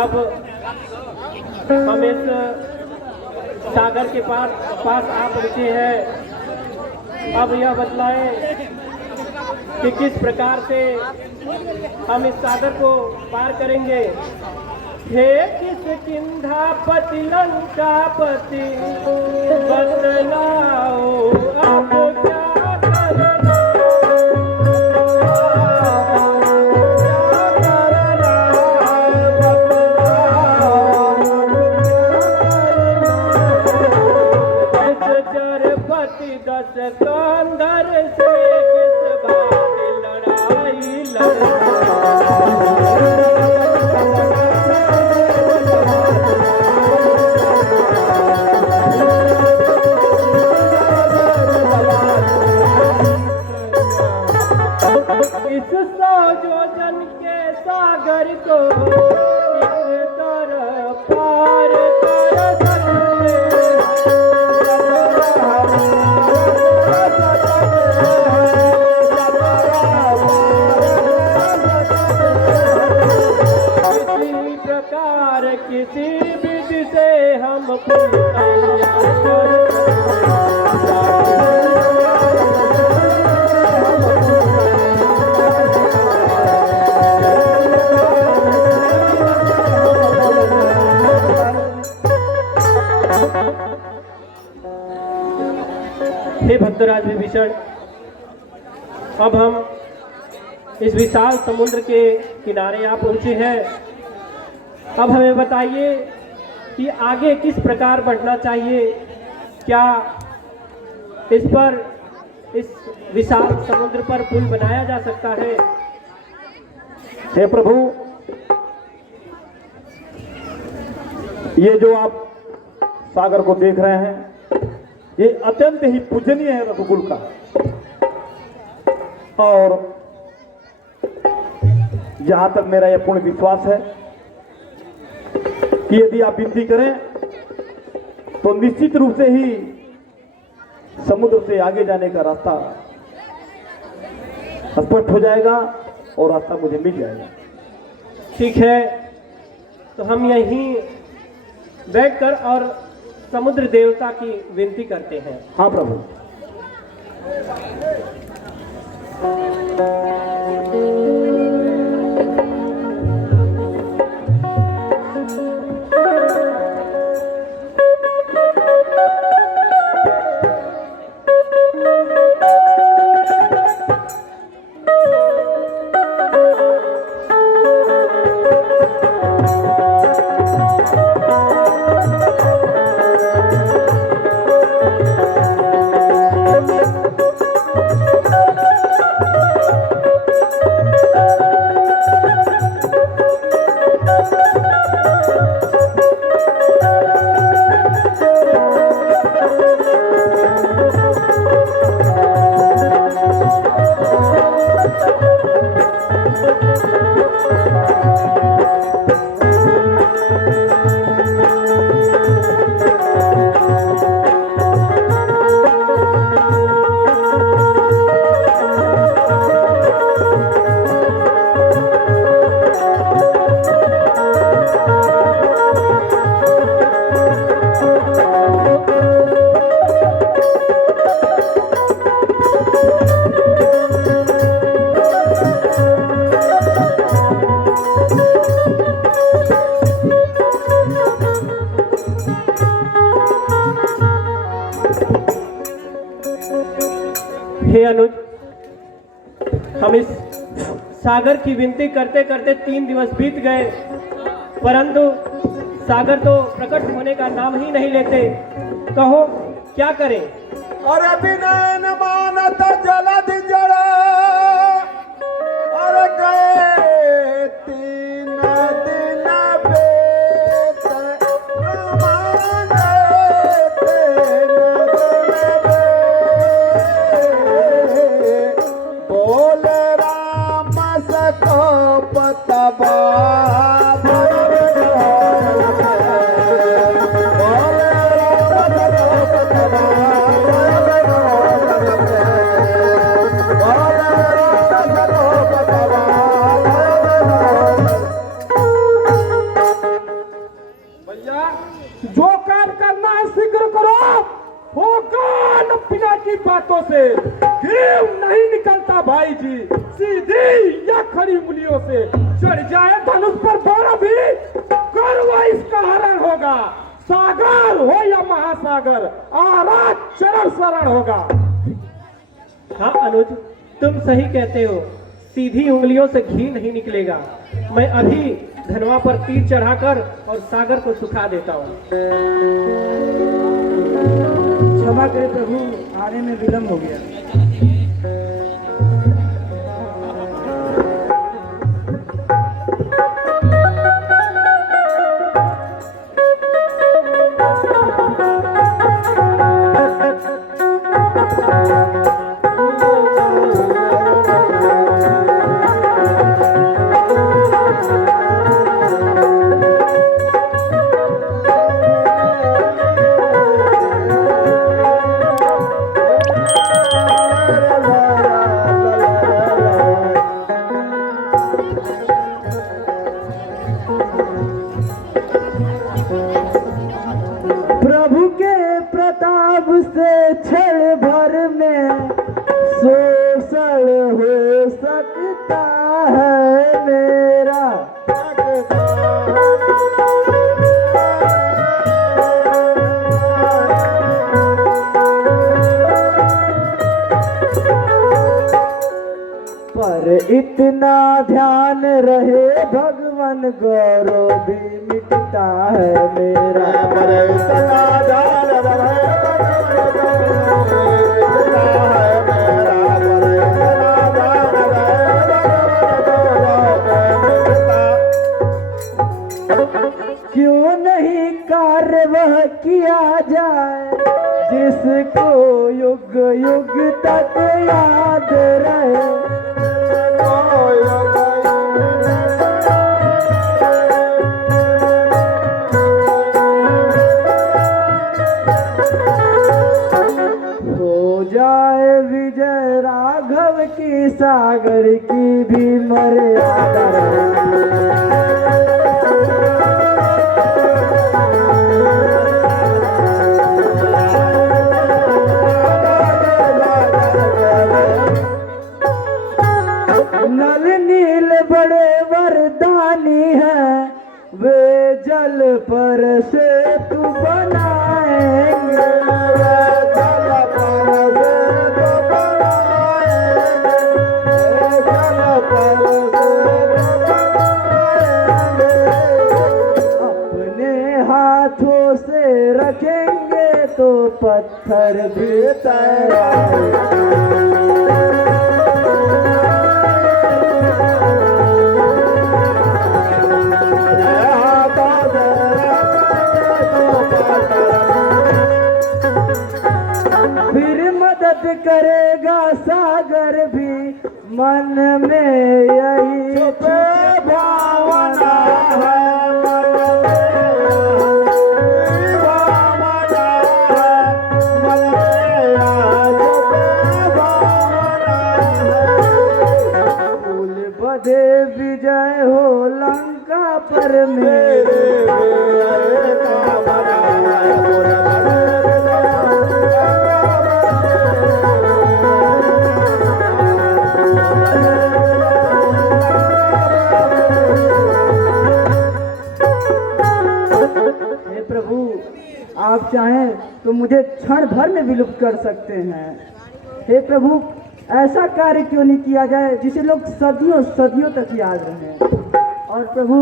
अब हम इस सागर के पास आ पहुंचे हैं। अब यह बतलाएं कि किस प्रकार से हम इस सागर को पार करेंगे। हे किष्किंधापति लंकापति, बतलाओ अब क्या करना। दस कंधर से किस बात लड़ाई इस सौ योजन के सागर को किस तरह पार कर सकते। किसी प्रकार किसी विधि से हम पुल तैयार कर हे भक्तराज विभीषण, अब हम इस विशाल समुद्र के किनारे आ पहुंचे हैं। अब हमें बताइए कि आगे किस प्रकार बढ़ना चाहिए। क्या इस विशाल समुद्र पर पुल बनाया जा सकता है? हे प्रभु, ये जो आप सागर को देख रहे हैं, ये अत्यंत ही पूजनीय है रघुकुल का। और जहां तक मेरा यह पूर्ण विश्वास है कि यदि आप विनती करें तो निश्चित रूप से ही समुद्र से आगे जाने का रास्ता स्पष्ट हो जाएगा और रास्ता मुझे मिल जाएगा। ठीक है, तो हम यहीं बैठकर और समुद्र देवता की विनती करते हैं। हाँ प्रभु। हे अनुज, हम इस सागर की विनती करते करते 3 दिवस बीत गए, परंतु सागर तो प्रकट होने का नाम ही नहीं लेते। कहो क्या करें? अरे विनयन मानत जलधि जड़ा, अरे गए 3 दिन बेत माने 3 दिन बेत। बोल राम सको पतबा जो काम करना है शीघ्र करो, होगा न पिता की बातों से घी नहीं निकलता भाई जी। सीधी या खड़ी उंगलियों से चढ़ जाए धनुष पर बोरा भी गर्व इसका हरण होगा। सागर हो या महासागर, आरा चरण शरण होगा। हाँ अनुज, तुम सही कहते हो, सीधी उंगलियों से घी नहीं निकलेगा। मैं अभी धनवा पर तीर चढ़ाकर और सागर को सुखा देता हूँ। क्षमा करें प्रभु, आने में विलंब हो गया। तुमसे क्षण भर में शोषण हो सकता है मेरा। पर इतना ध्यान रहे भगवान गौरव भी मिटता है मेरा। पर इतना ध्यान रहे क्यों नहीं कार्य वह किया जाए जिसको युग युग तक याद रहे। हो जाए विजय राघव की सागर की भी मर्यादा नल नील बड़े वरदानी हैं वे जल पर से तू बनाएंगे। अपने हाथों से रखेंगे तो पत्थर भी फिर मदद करेगा सागर भी मन में यही भावना है। फूल बधे विजय हो लंका पर मेरे आप चाहें तो मुझे क्षण भर में विलुप्त कर सकते हैं। हे प्रभु, ऐसा कार्य क्यों नहीं किया जाए जिसे लोग सदियों सदियों तक याद रहें। और प्रभु,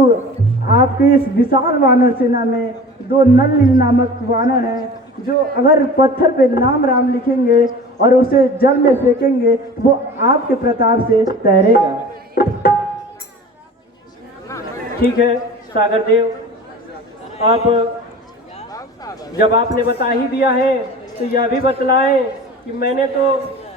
आपके इस विशाल वानर सेना में 2 नल नील नामक वानर हैं जो अगर पत्थर पे नाम राम लिखेंगे और उसे जल में फेंकेंगे तो वो आपके प्रताप से तैरेगा। ठीक है सागर देव, अब जब आपने बता ही दिया है तो यह भी बतलाएं कि मैंने तो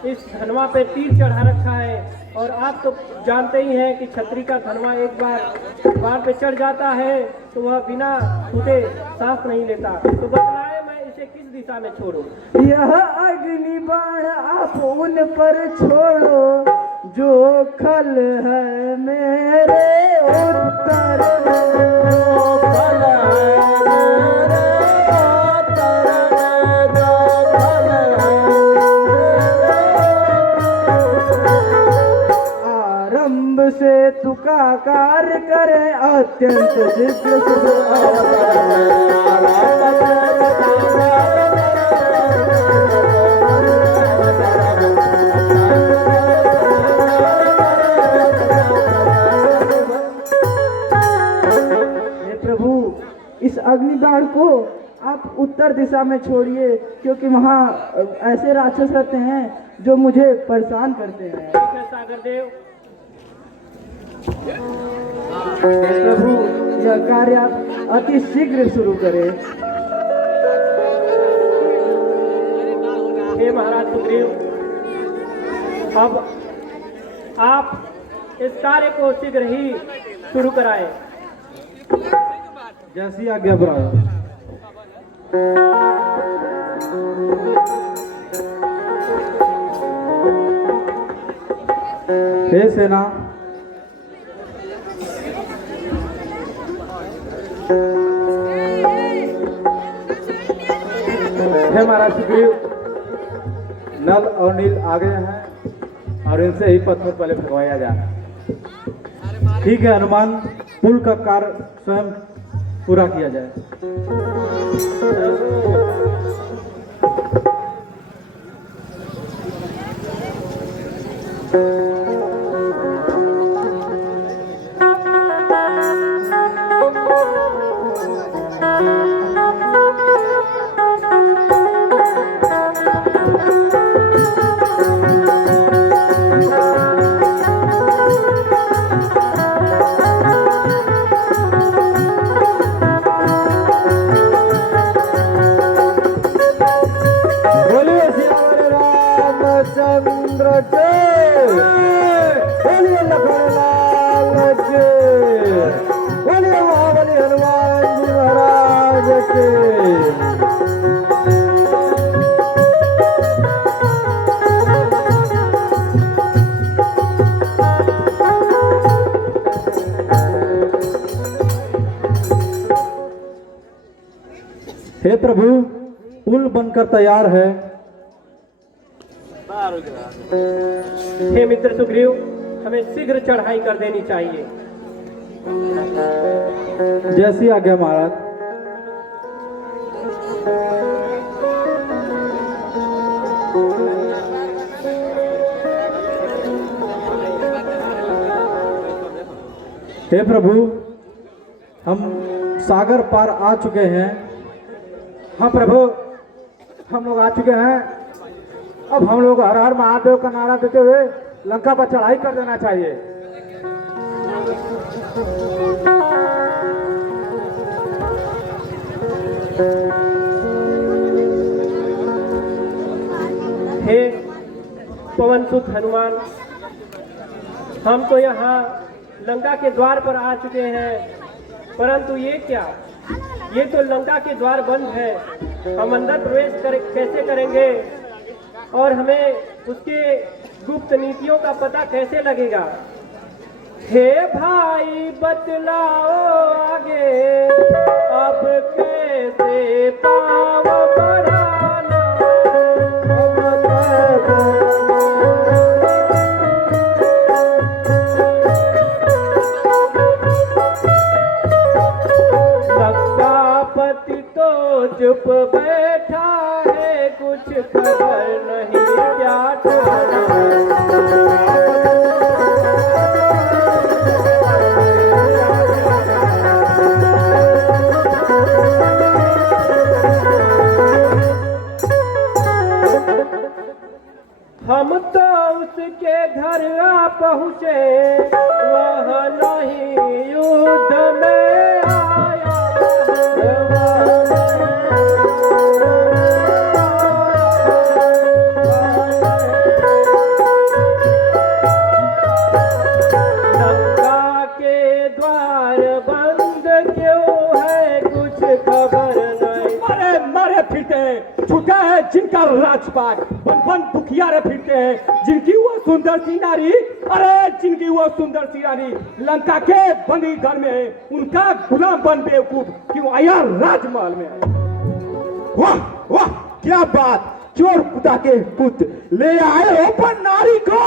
इस धनवा पे तीर चढ़ा रखा है और आप तो जानते ही हैं कि छतरी का धनवा एक बार पे चढ़ जाता है तो वह बिना छूटे सांस नहीं लेता। तो बतलाएं मैं इसे किस दिशा में छोड़ूं? यह अग्नि बाण आप उन पर छोड़ो जो खल है मेरे उत्तर से तुका कार्य करे अत्यंत शीघ्र प्रभु, इस अग्निबाण को आप उत्तर दिशा में छोड़िए क्योंकि वहाँ ऐसे राक्षस रहते हैं जो मुझे परेशान करते हैं। ठीक है सागर देव। प्रभु, यह कार्य आप अति शीघ्र शुरू करें। हे महाराज सुग्रीव, अब आप इस कार्य को शीघ्र ही शुरू कराएं। जैसी आज्ञा बुलाओ। हे सेना, हे महाराज सुग्रीव, नल और नील आ गए हैं और इनसे ही पत्थर पहले भगवाया जाए। ठीक है हनुमान, पुल का कार्य स्वयं पूरा किया जाए। बोलिए श्याम रामचंद्र के, बोलिए लखन लाल के, बोलिए महाबली हनुमान जी महाराज के। हे प्रभु, पुल बनकर तैयार है। हे मित्र सुग्रीव, हमें शीघ्र चढ़ाई कर देनी चाहिए। जैसी आज्ञा महाराज। हे प्रभु, हम सागर पार आ चुके हैं। हाँ प्रभु, हम लोग आ चुके हैं। अब हम लोग हर हर महादेव का नारा देते हुए लंका पर चढ़ाई कर देना चाहिए। हे पवनसुत हनुमान, हम तो यहाँ लंका के द्वार पर आ चुके हैं, परंतु ये क्या, ये तो लंका के द्वार बंद है। हम अंदर कैसे करेंगे और हमें उसके गुप्त नीतियों का पता कैसे लगेगा? हे भाई बतलाओ आगे, अब कैसे पाव बढ़ाना। लंकापति तो चुप बैठा है, कुछ खबर नहीं क्या ठाना। हम तो उसके घर आ पहुँचे, वह नहीं युद्ध में आया। लंका के द्वार बंद क्यों है, कुछ खबर नहीं। मारे मारे फिरते हैं, छूटा है जिनका राजपाट। बन बन दुखियारे फिरते हैं, जिनकी वो सुंदर सी नारी, अरे जिनकी वो सुंदर सी नारी लंका के बंदी घर में है, उनका गुलाम बन बेवकूफ क्यों आया राजमहल में। वाह वाह, क्या बात, चोर खुदा के पुत्र ले आए हो पर नारी को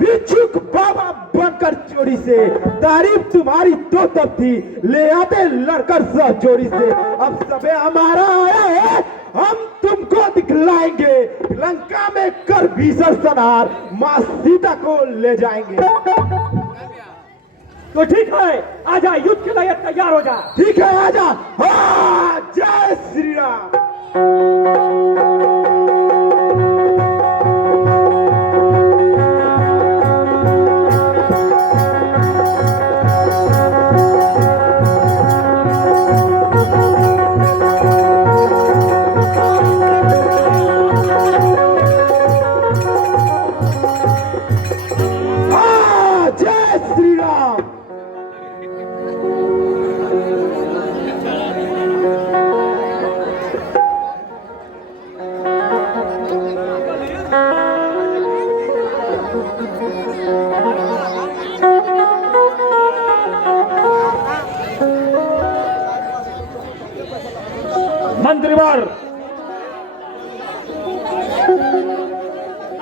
भिक्षुक बाबा बनकर चोरी से। तारीफ तुम्हारी तो तब थी, ले आते लड़कर सह चोरी से। अब समय हमारा आया है, हम तुमको दिखलाएंगे। लंका में कर भीषण संहार, माँ सीता को ले जाएंगे। तो ठीक है, आजा युद्ध के लिए तैयार हो जा। ठीक है, आजा। हाँ, जय श्री राम। मंत्रीवर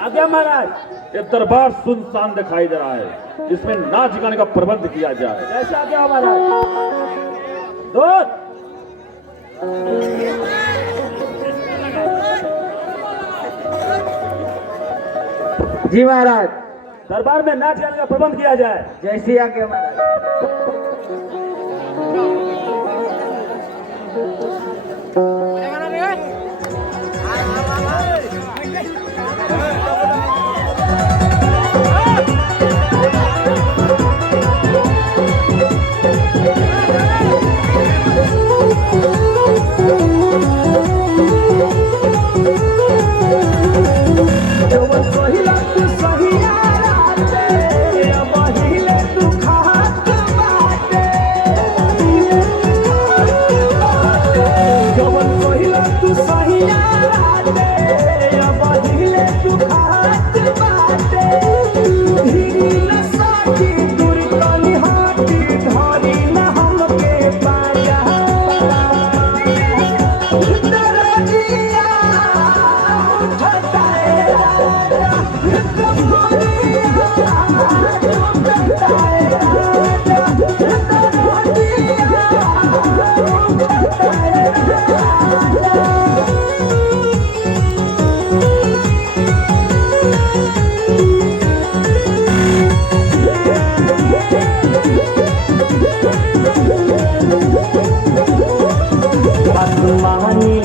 आज्ञा महाराज। ये दरबार सुनसान दिखाई दे रहा है, इसमें नाच गाने का प्रबंध किया जाए। जैसे आज्ञा महाराज। दूत जी महाराज। दरबार में नाच गाने का प्रबंध किया जाए। जैसी आज्ञा महाराज।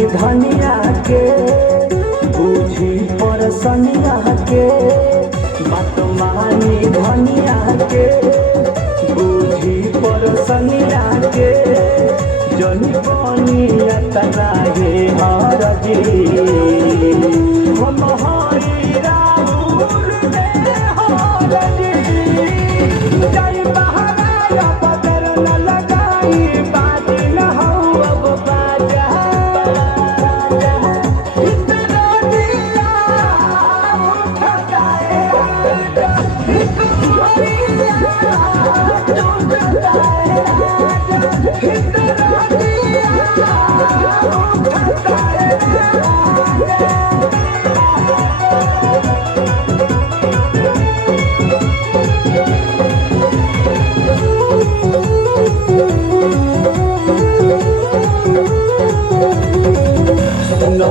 धनिया के बूझी पर सनिया के बात मानी धनिया के बूझी पर सनिया के जनी बनिया तनाहे हर जी हम हरी राहुल में हर जी जय बहराया बदल न लगाई बाजी न हो अब बाजा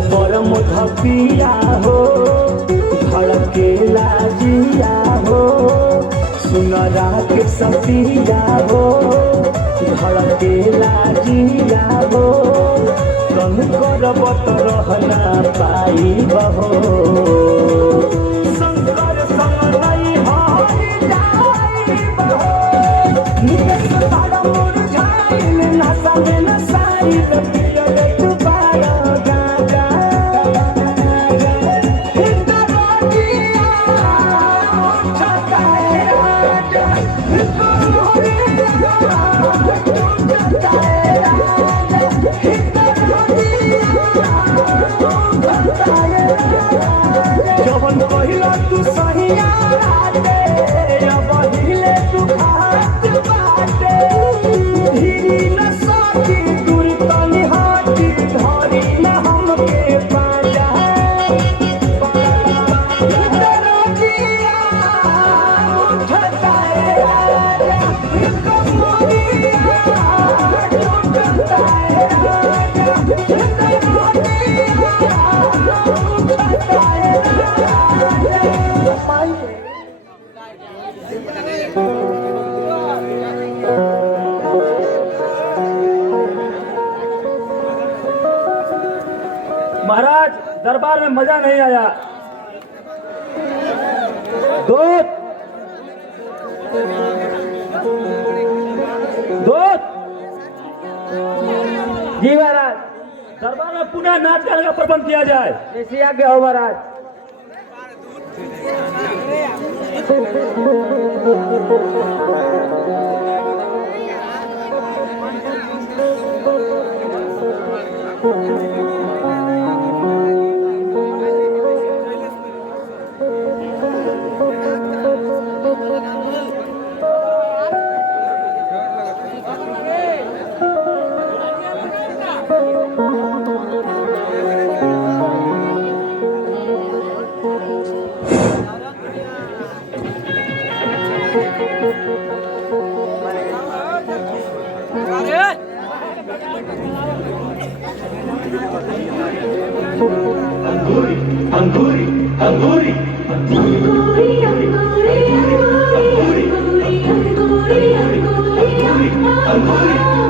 परम धपिया हो धड़केला जिया हो सुनरा के सपिया हो धड़केला जिया हो कम करबत रहना पाई बहो शंकर संग नहीं हरि जाई बहो निकट तारा मुरझाई नशा में नसाई पिया गई पारा जवन कहिला तू सहिया राते अब हिले तू खात बाटे धीरी न साथी दूर तनी हाथी धरी न हमके पाजा दरजिया उठता है राजा कमरिया उठता है राजा महाराज दरबार में मजा नहीं आया। दूत दूत जी महाराज। दरबार में पुनः नाच गाने का प्रबंध किया जाए। जैसी आज्ञा हो महाराज। अंगूरी अंगूरी अंगूरी अंगूरी अंगूरी अंगूरी अंगूरी अंगूरी अंगूरी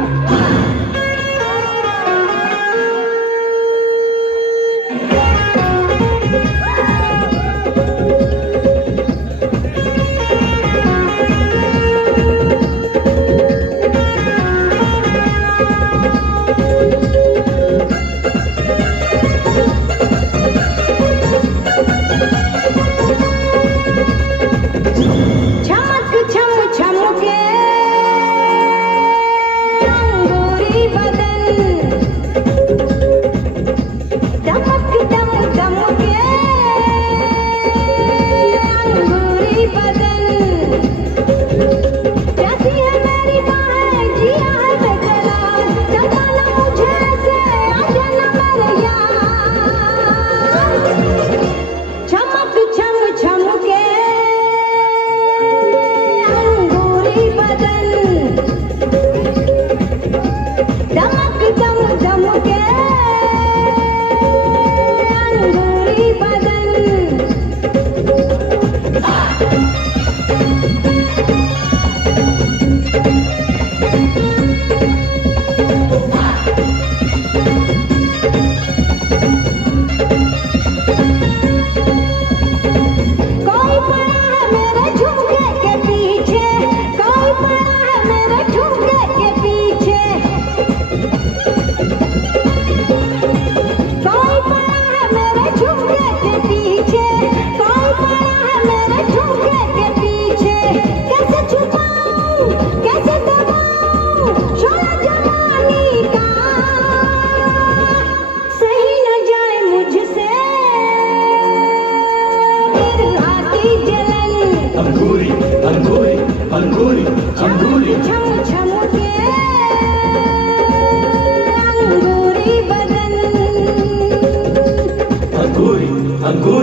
अंगूरी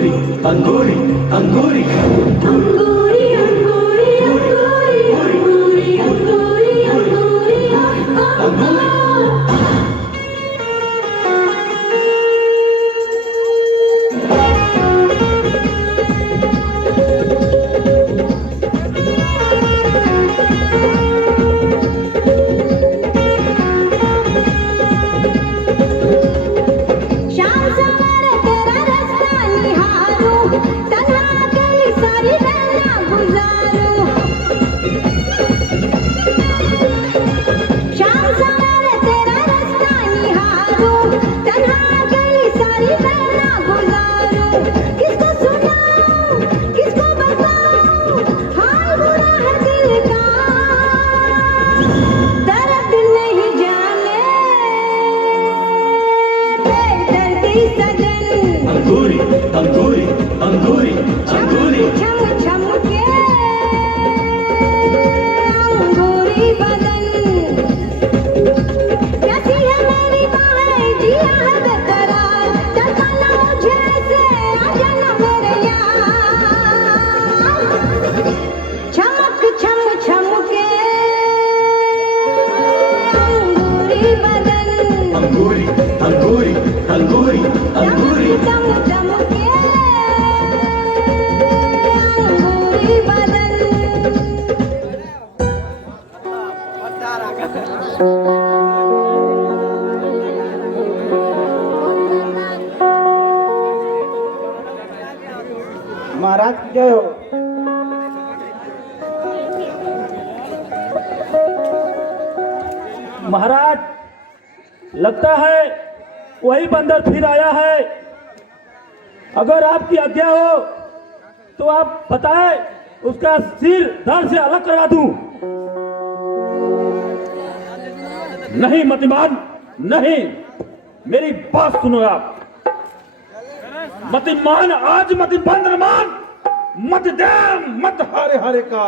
अंगूरी अंगूरी अंगूरी अंगूरी अंगूरी अंगूरी अंगूरी अंगूरी अंगूरी छम छम के अंगूरी बदन कैसी है मेरी बाहें जिया है बेकरार तड़पाना मुझे ऐसे आजा ना मेरे यार चमक छम छम के अंगूरी बदन अंगूरी अंगूरी अंगूरी अंगूरी दम दम के अंगूरी बदन महाराज की जय हो। महाराज, लगता है वही बंदर फिर आया है। अगर आपकी आज्ञा हो तो आप बताएं, उसका सिर धड़ से अलग करवा दूं। नहीं मतिमान, नहीं, मेरी बात सुनो आप। मतिमान आज मतिबंद मान, मत दे मत हारे हारे का।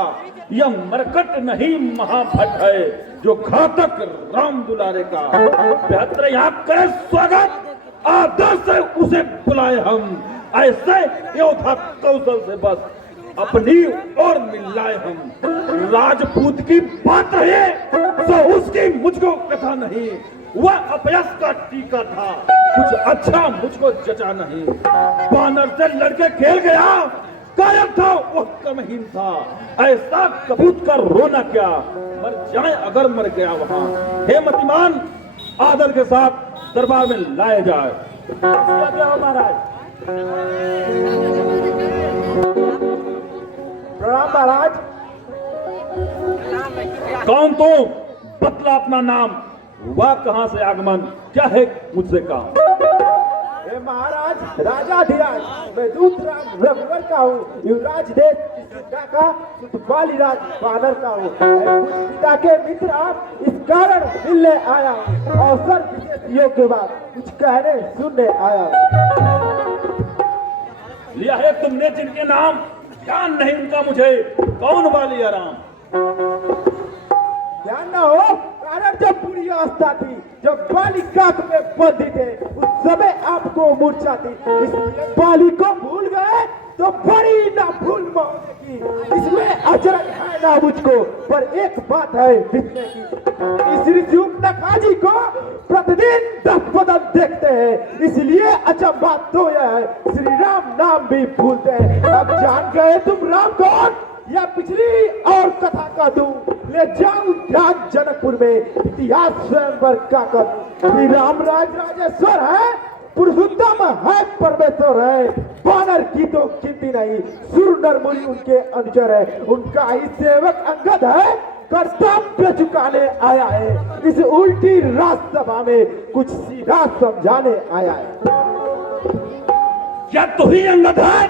यह मरकट नहीं महाभट है जो घातक राम दुलारे का। बेहतर यहाँ करे स्वागत, आदर से उसे बुलाए हम। ऐसे योद्धा कौशल से बस अपनी और मिलाए हम। राजपूत की बात रही तो उसकी मुझको कथा नहीं, वह अपयश का टीका था। कुछ अच्छा मुझको जचा नहीं। बानर से लड़के खेल गया, कायर था वह कमहीन था। ऐसा कबूत का रोना क्या, मर जाए अगर मर गया वहां। हे मतिमान, आदर के साथ दरबार में लाए जाए। महाराज। प्रणाम महाराज। कौन तू? बतला अपना नाम, वह कहां से आगमन, क्या है मुझसे काम? हे महाराज, राजाधिराज, मैं दूतराज रघुवर का हूँ। युवराज देश सीता का सुतपाली राज बानर का हूँ। पिता के मित्र आप, इस कारण मिलने आया हूँ। अवसर विशेष योग के बाद कुछ कहने सुनने आया हूँ। लिया है तुमने जिनके नाम, ज्ञान नहीं उनका मुझे, कौन वाली आराम? ध्यान न हो, कारण जब पूरी अवस्था थी, जब बालिका में बंधी थे, उस समय आपको मूर्छा थी। इसलिए बाली को भूल गए तो बड़ी ना भूल मौत की। इसमें अचरज है ना मुझको, पर एक बात है बितने की। इस ऋषि को प्रतिदिन 10 बदन देखते हैं, इसलिए अचंभा तो यह है, श्री राम नाम भी भूलते हैं। अब जान गए तुम राम कौन, या पिछली और कथा का दूं, ले जाऊं ध्यान जनकपुर में, इतिहास स्वयंवर का कर। श्री राम राजेश्वर है, पुरुषोत्तम है, परमेश्वर है। बानर की तो गिनती नहीं, सुर नर मुनि उनके अनुचर है। उनका ही सेवक अंगद है, कर्तव्य चुकाने आया है। इस उल्टी राजसभा में कुछ सीधा समझाने आया है। क्या तू ही अंगद है?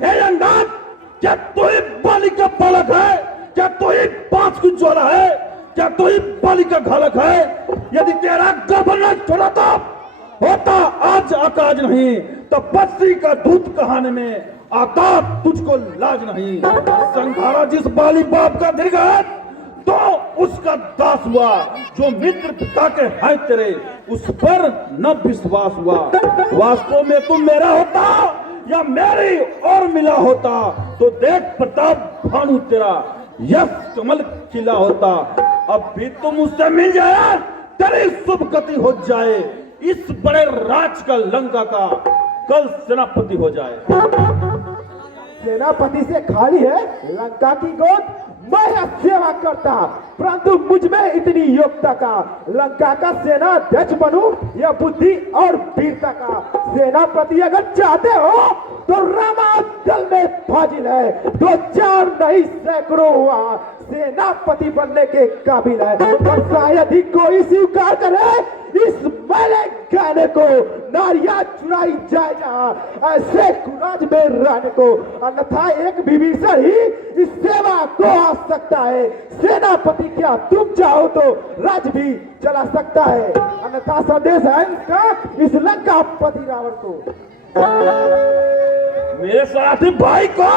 हे अंगद, क्या तू ही बाली का बालक है? क्या तू ही 5 की ज्वाला है? क्या तू ही बाली का घालक है? यदि तेरा गर्भ न छोड़ा तो होता आज आकाज नहीं, तो बस्ती का दूध कहाने में आता तुझको लाज नहीं। संघारा जिस बाली बाप का दीर्घात, तो उसका दास हुआ। जो मित्र पिता के हैं तेरे, उस पर न विश्वास हुआ। वास्तव में तुम मेरा होता या मेरी और मिला होता, तो देख प्रताप भानु तेरा यश कमल खिला होता। अब भी तुम उससे मिल जाए, तेरी शुभ गति हो जाए। इस बड़े राज का लंका का कल सेनापति हो जाए। सेनापति से खाली है लंका की गोद, मैं सेवा करता, परंतु मुझ में इतनी योग्यता का लंका का सेनाध्यक्ष बनूं, यह बुद्धि और वीरता का। सेनापति अगर चाहते हो तो रामादल में फाजिल है, 2-4 नहीं सैकड़ों हुआ सेनापति बनने के काबिल है। और शायद ही कोई स्वीकार करे इस मैले गाने को, नारियां चुराई जाए ना ऐसे कुराज में रहने को। अन्यथा एक विभीषण ही इस सेवा को आ सकता है। सेनापति क्या तुम चाहो तो राज भी चला सकता है। अन्यथा संदेश है इनका इस लंकापति रावण को। मेरे साथी भाई को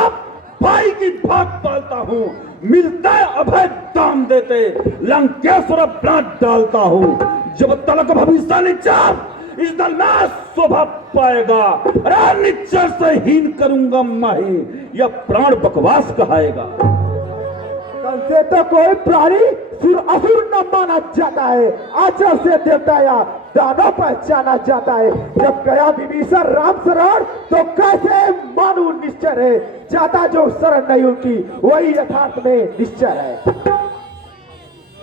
भाई की भाग पालता हूँ, मिलता अभय दाम देते लंकेश्वर प्राण डालता हूँ। जब तलक भविष्य निश्चर इस दल में शोभा पाएगा, अरे निश्चर से हीन करूंगा माही, यह प्राण बकवास कहाएगा। कल से तो कोई प्राणी सुर असुर न माना जाता है, आचर से देवता या दानव पहचाना जाता है। जब गया विभीषण राम शरण, तो कैसे मानू निश्चय है। जाता जो शरण नहीं उनकी, वही यथार्थ में निश्चय है।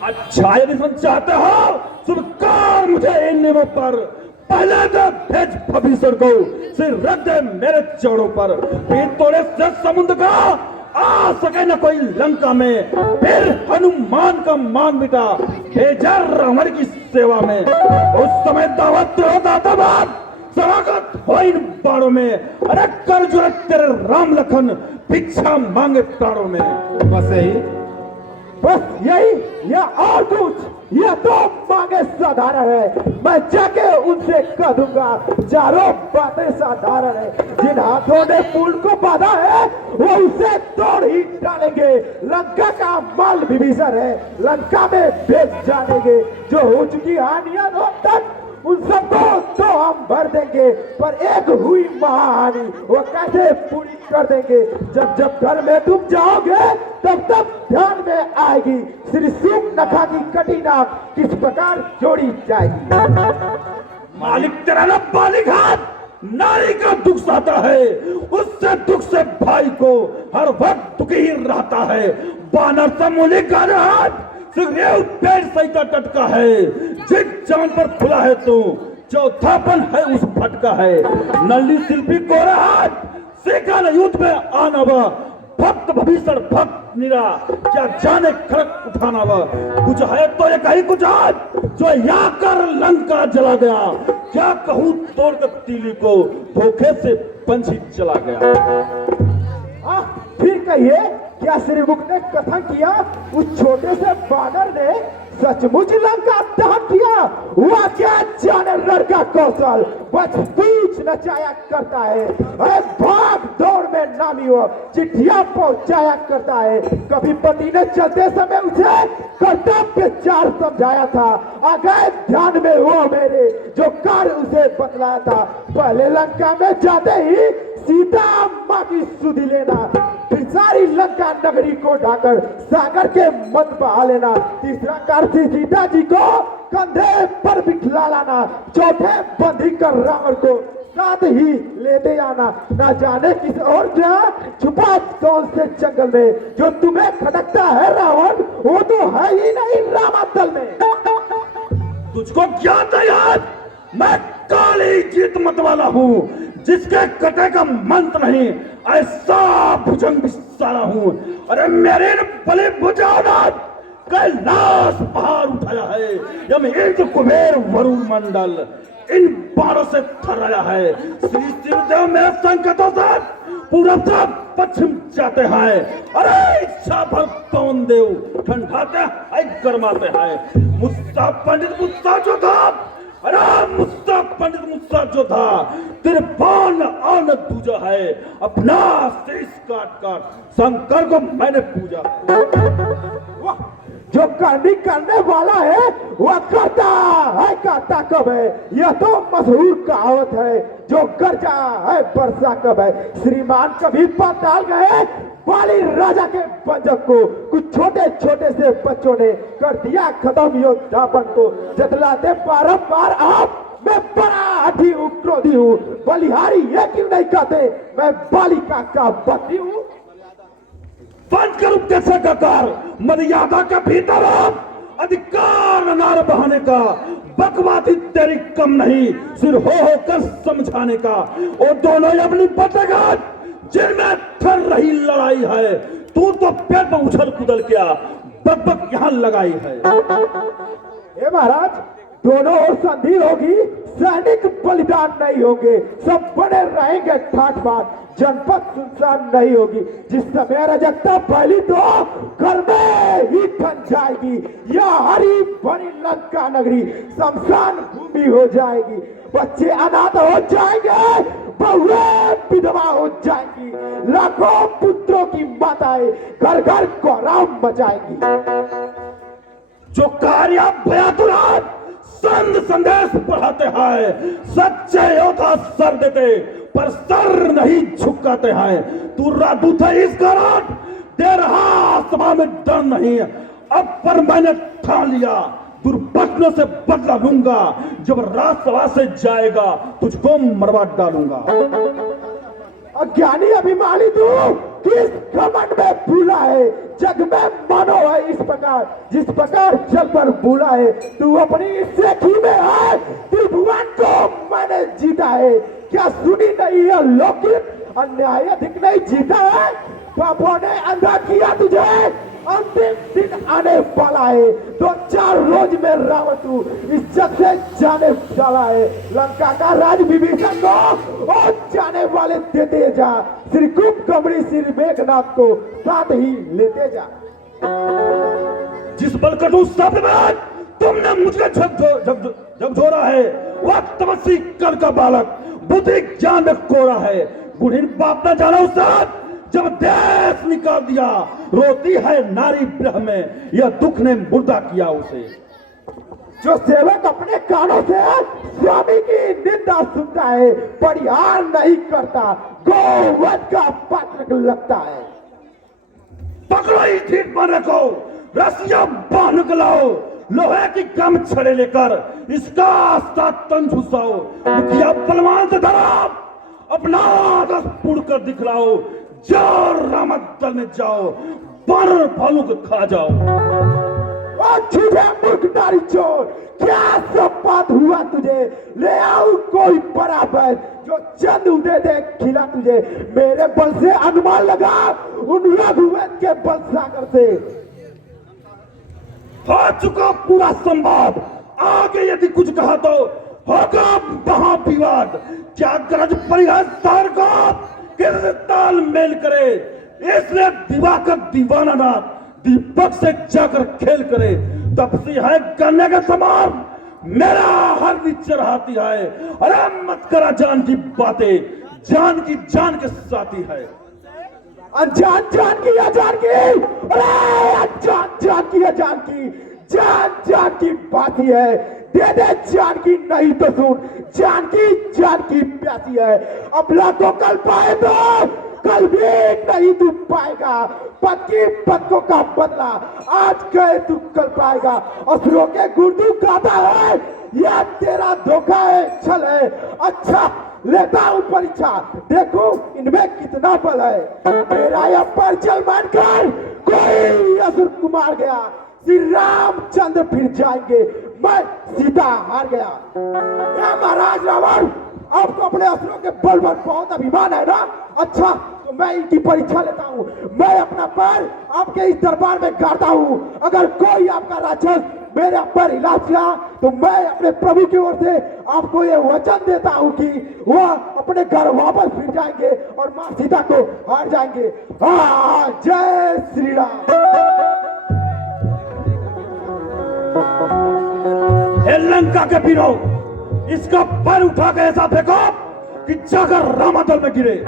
अच्छा यदि तुम चाहते हो स्वीकार मुझे इन नियमों पर, पहले तो भेज भविष्य को, सिर रख दे मेरे चरणों पर। फिर तोड़े से समुद्र का आ सके न कोई लंका में, फिर हनुमान का मान मिटा भेजा रावण की सेवा में। उस समय दावत होता था स्वागत हो इन बाणों में, अरे कर जरूरत तेरे राम लखन भिक्षा मांगे प्राणों में। बस यही या और कुछ, यह तो मांगे साधारण है। मैं जाके उनसे कह दूंगा, चारों बातें साधारण है। जिन हाथों ने पुल को बांधा है, वो उसे तोड़ ही डालेंगे। लंका का माल विभीषण है, लंका में भेज जानेंगे। जो हो चुकी हानियां तक उन सबको तो हम भर देंगे, पर एक हुई महाहानि वो कैसे पूरी कर देंगे। जब जब घर में तुम जाओगे तब तब ध्यान में आएगी श्री सूर्पनखा की कटी नाक किस प्रकार जोड़ी जाएगी। मालिक तेरा ना बालिक हाथ नारी का दुख सहता है, उससे दुख से भाई को हर वक्त दुखी ही रहता है। बानर सा मुझे गाना हाथ सुग्रीव पेड़ सहित टटका है, जिस जान पर खुला है तू चौथापन है उस फटका है। नल्ली शिल्पी कोरा हाथ सीखा न युद्ध में आना वह, भक्त भविष्य भक्त निरा क्या जाने खड़क उठाना वह। कुछ है तो ये कहीं कुछ हाथ जो यहाँ कर लंका जला गया, क्या कहूँ तोड़ कर तीली को धोखे से पंछी चला गया। फिर कहिए क्या श्रीमुख ने कथन किया, उस छोटे से बानर ने सचमुच लंका दहन किया। हुआ क्या जाने लड़का कौशल बच बीच नचाया करता है, भाग दौड़ में नामी वो चिट्ठियां पहुंचाया करता है। कभी पति ने चलते समय उसे कर्तव्य चार समझाया था, आ गए ध्यान में वो मेरे जो कार्य उसे बतलाया था। पहले लंका में जाते ही सीता माँ की सुधि लेना, फिर सारी लंका नगरी को ढाकर सागर के मत बहा लेना। तीसरा कार्य सीता जी को कंधे पर बिठला लाना, चौथे बंधी कर रावण को साथ ही लेते आना। ना जाने किस और जा छुपा कौन से जंगल में, जो तुम्हें खटकता है रावण वो तो है ही नहीं रामातल में। तुझको ज्ञात है यार, मैं काली जीत मत वाला हूँ, जिसके कटे का मंत्र नहीं ऐसा भुजंग विशाला हूँ। अरे मेरे बले भुजानाथ कैलाश पहाड़ उठाया है, यम इंद्र कुबेर वरुण मंडल इन बाणों से थर्राया है। श्री शिवदेव मेरे संकटों से पूरब से पश्चिम जाते हैं। अरे इच्छा भर पवन देव ठंडाते हैं गरमाते हैं। मुस्ता पंडित मुस्ता जो था, अरे मुस्ता पंडित मुस्ता जो था, तिरपान आन दूजा है। अपना शीश काट काट शंकर को मैंने पूजा। जो करने वाला है वह करता कब है, यह तो मशहूर कहावत है। जो गरजा है वर्षा कब है। श्रीमान कभी पाताल गए बाली राजा के बंजक को, कुछ छोटे छोटे से बच्चों ने कर दिया खत्म योद्धापन को। जतलाते बारंबार आप मैं बड़ा हठी हूँ क्रोधी हूँ, बलिहारी ये क्यों नहीं कहते मैं बालिका का पति हूँ। बंद कर कैसा ककार मर्यादा का भीतर अधिकार नार बहाने का, बकवादी तेरी कम नहीं सिर होकर समझाने का। वो दोनों अपनी बतगात जिनमें थर रही लड़ाई है, तू तो पेट में उछल कुदल क्या बक बक यहाँ लगाई है। ए महाराज दोनों ओर संधि होगी, सैनिक बलिदान नहीं होंगे, सब बने रहेंगे ठाठ बाट, जनपद सुनसान नहीं होगी। जिस समय रजकता पहली तो घर में ही ठन जाएगी, यह हरी भरी लंका नगरी शमशान भूमि हो जाएगी। बच्चे अनाथ हो जाएंगे, बहुएं विधवा हो जाएंगी, लाखों पुत्रों की माताएं घर घर कोहराम मचाएंगी। जो कार्य भयातुरात संत संदेश पढ़ाते हैं, सच्चे योद्धा सर देते पर सर नहीं झुकाते हैं। तू राजदूत है इस कारण दे रहा सभा में डर नहीं, अब पर मैंने ठान लिया दुर्घटना से बदला लूंगा। जब राजसभा से जाएगा तुझको मरवा डालूंगा। अज्ञानी अभिमानी तू किस घमंड में भूला है, जग में मानो है इस प्रकार जिस प्रकार जल पर भूला है। तू अपनी सेठी में है, त्रिभुवन को मैंने जीता है। क्या सुनी नहीं है लौकिक अन्याय अधिक नहीं जीता है। पापों ने अंधा किया तुझे, अंतिम दिन आने वाला है। 2-4 रोज में रावण तू इज्जत से जाने वाला है। लंका का राज विभीषण को और जाने वाले देते जा, श्री कुंभ कमरी श्री मेघनाथ को साथ ही लेते जा। जिस बलकटु शब्द में तुमने मुझे झकझोरा है, वह तपस्वी कर का बालक बुद्धि ज्ञान में कोरा है। गुणहीन बाप न जाना उस जब देश निकाल दिया, रोती है नारी ब्रह में, यह दुख ने मुर्दा किया उसे। जो सेवक अपने कानों से स्वामी की निंदा सुनता है, परिहार नहीं करता, गोवध का पात्र लगता है। पकड़ो ही ठीक पर रखो, रस्सियां बांध कर लाओ, लोहे की कम छड़े लेकर इसका आस्था तन झुसाओ, मुखिया बलवान से धरो, अपना आदर्श पूर्ण कर दिखलाओ, जाओ रामदल में जाओ, बानर भालू को खा जाओ। झूठे मूर्ख नारी चोर, क्या सब बात हुआ तुझे? ले आओ कोई बराबर जो चंद उदे दे खिला तुझे। मेरे बल से अनुमान लगा उन रघुवंश के बल सागर से। हो चुका पूरा संवाद, आगे यदि कुछ कहा तो होगा महाविवाद। क्या गरज पड़ी है सार को किस ताल मेल करे, इसलिए दिवाकर दीवाना नाथ दीपक से जाकर खेल करे। तब से है गन्ने के समान मेरा हर भी चढ़ाती है। अरे मत करा जान की बातें, जान की जान के साथी है। अनजान जान की अजान की, अरे अनजान जान की अजान की, जान जान की बात ही है। दे दे जान की नहीं तो सुन, जान की प्यासी है। अपना को कल पाए तो कल भी नहीं तू पाएगा। पद की पदकों का बदला आज गए तू कल पाएगा। असुरों के गुर्दू गाता है, यह तेरा धोखा है, छल है। अच्छा लेता हूँ परीक्षा, देखो इनमें कितना बल है। मेरा यह परिचय मानकर कोई असुर कुमार गया, श्री रामचंद्र फिर जाएंगे, मैं सीता हार गया। या महाराज रावण, आपको अपने असुरों के बल पर बहुत अभिमान है ना? अच्छा तो मैं इनकी परीक्षा लेता हूँ। मैं अपना पैर आपके इस दरबार में गाड़ता हूँ। अगर कोई आपका राक्षस मेरे पर हिला दिया तो मैं अपने प्रभु की ओर से आपको ये वचन देता हूँ कि वह अपने घर वापस फिर जाएंगे और माँ सीता को हार जाएंगे। हाँ, जय श्री राम। हे लंका के वीरों, इसका पैर उठा के ऐसा फेंको कि जाकर रामादल में गिरे।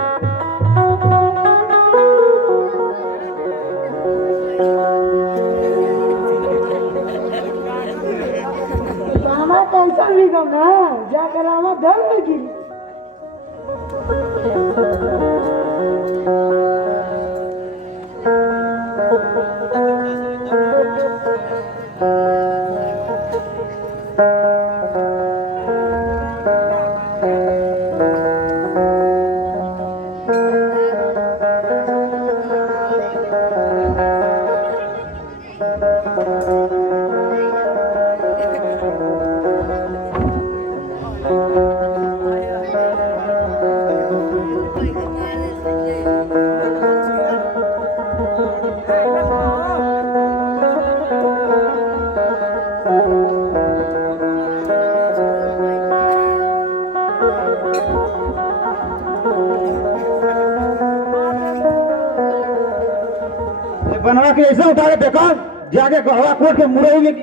रामा टेंशन भी कम ना, जाकर रामा दल में गिरी। बनवा के ऐसे उठा के देखो, जाके गढ़वा कोट के मुरई में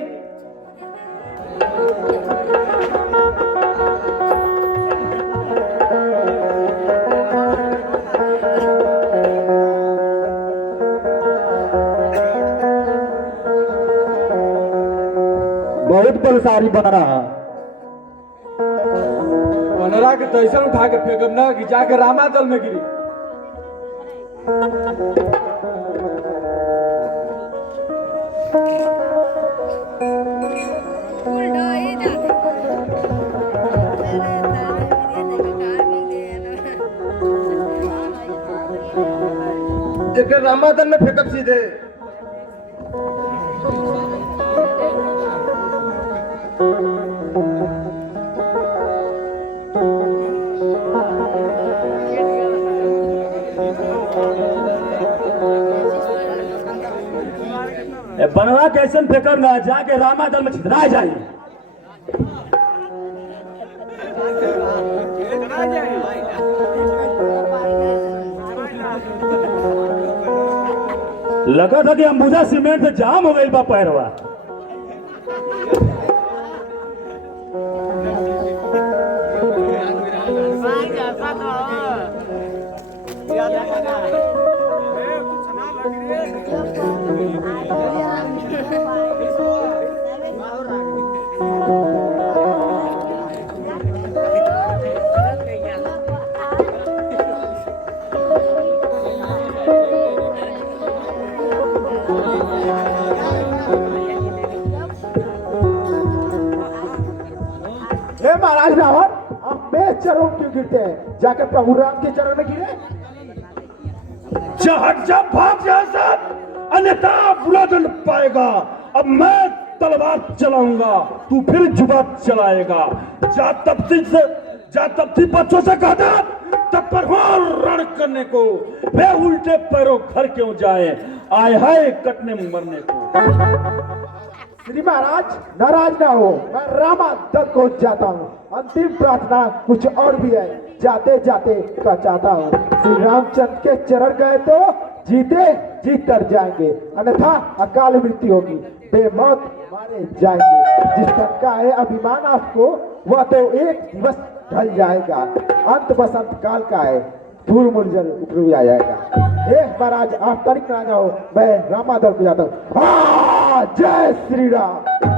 बहुत बलशाली बन रहा। बनरा के तैसे उठा के फेंकब ना कि जाके रामादल में गिरी। जेकर रामादल में फेंकब सीधे। बनवा कैसे फेंकर ना, जाके रामादल में छितरा जाए। लगा था कि अंबुजा सीमेंट से जाम हो गई बा पैरवा। महाराज रावण, आप मेरे चरणों में क्यों गिरते हैं? जाकर प्रभु राम के चरण में गिरे। जा हट जा, भाग जा सब, अन्यथा बुरा दंड पाएगा। अब मैं तलवार चलाऊंगा, तू फिर जुबा चलाएगा। जा तपसी बच्चों से कहता तत्पर हो रण करने को, वे उल्टे पैरों घर क्यों जाए, आए हाय कटने मरने को। श्री महाराज नाराज ना हो, मैं रामा दल को जाता हूँ। अंतिम प्रार्थना कुछ और भी है, जाते जाते का चाहता हूँ। श्री रामचंद्र के चरण गए तो जीते जी तर जाएंगे, अन्यथा अकाल मृत्यु होगी, बेमौत मारे जाएंगे। जिस तक का है अभिमान आपको, वह तो एक दिवस ढल जाएगा। अंत बसंत काल का है, धूल मुरझल उपरू आ जाएगा। महाराज आप तनिक ना जाओ, मैं रामा दल को जाता हूँ। जय श्री राम।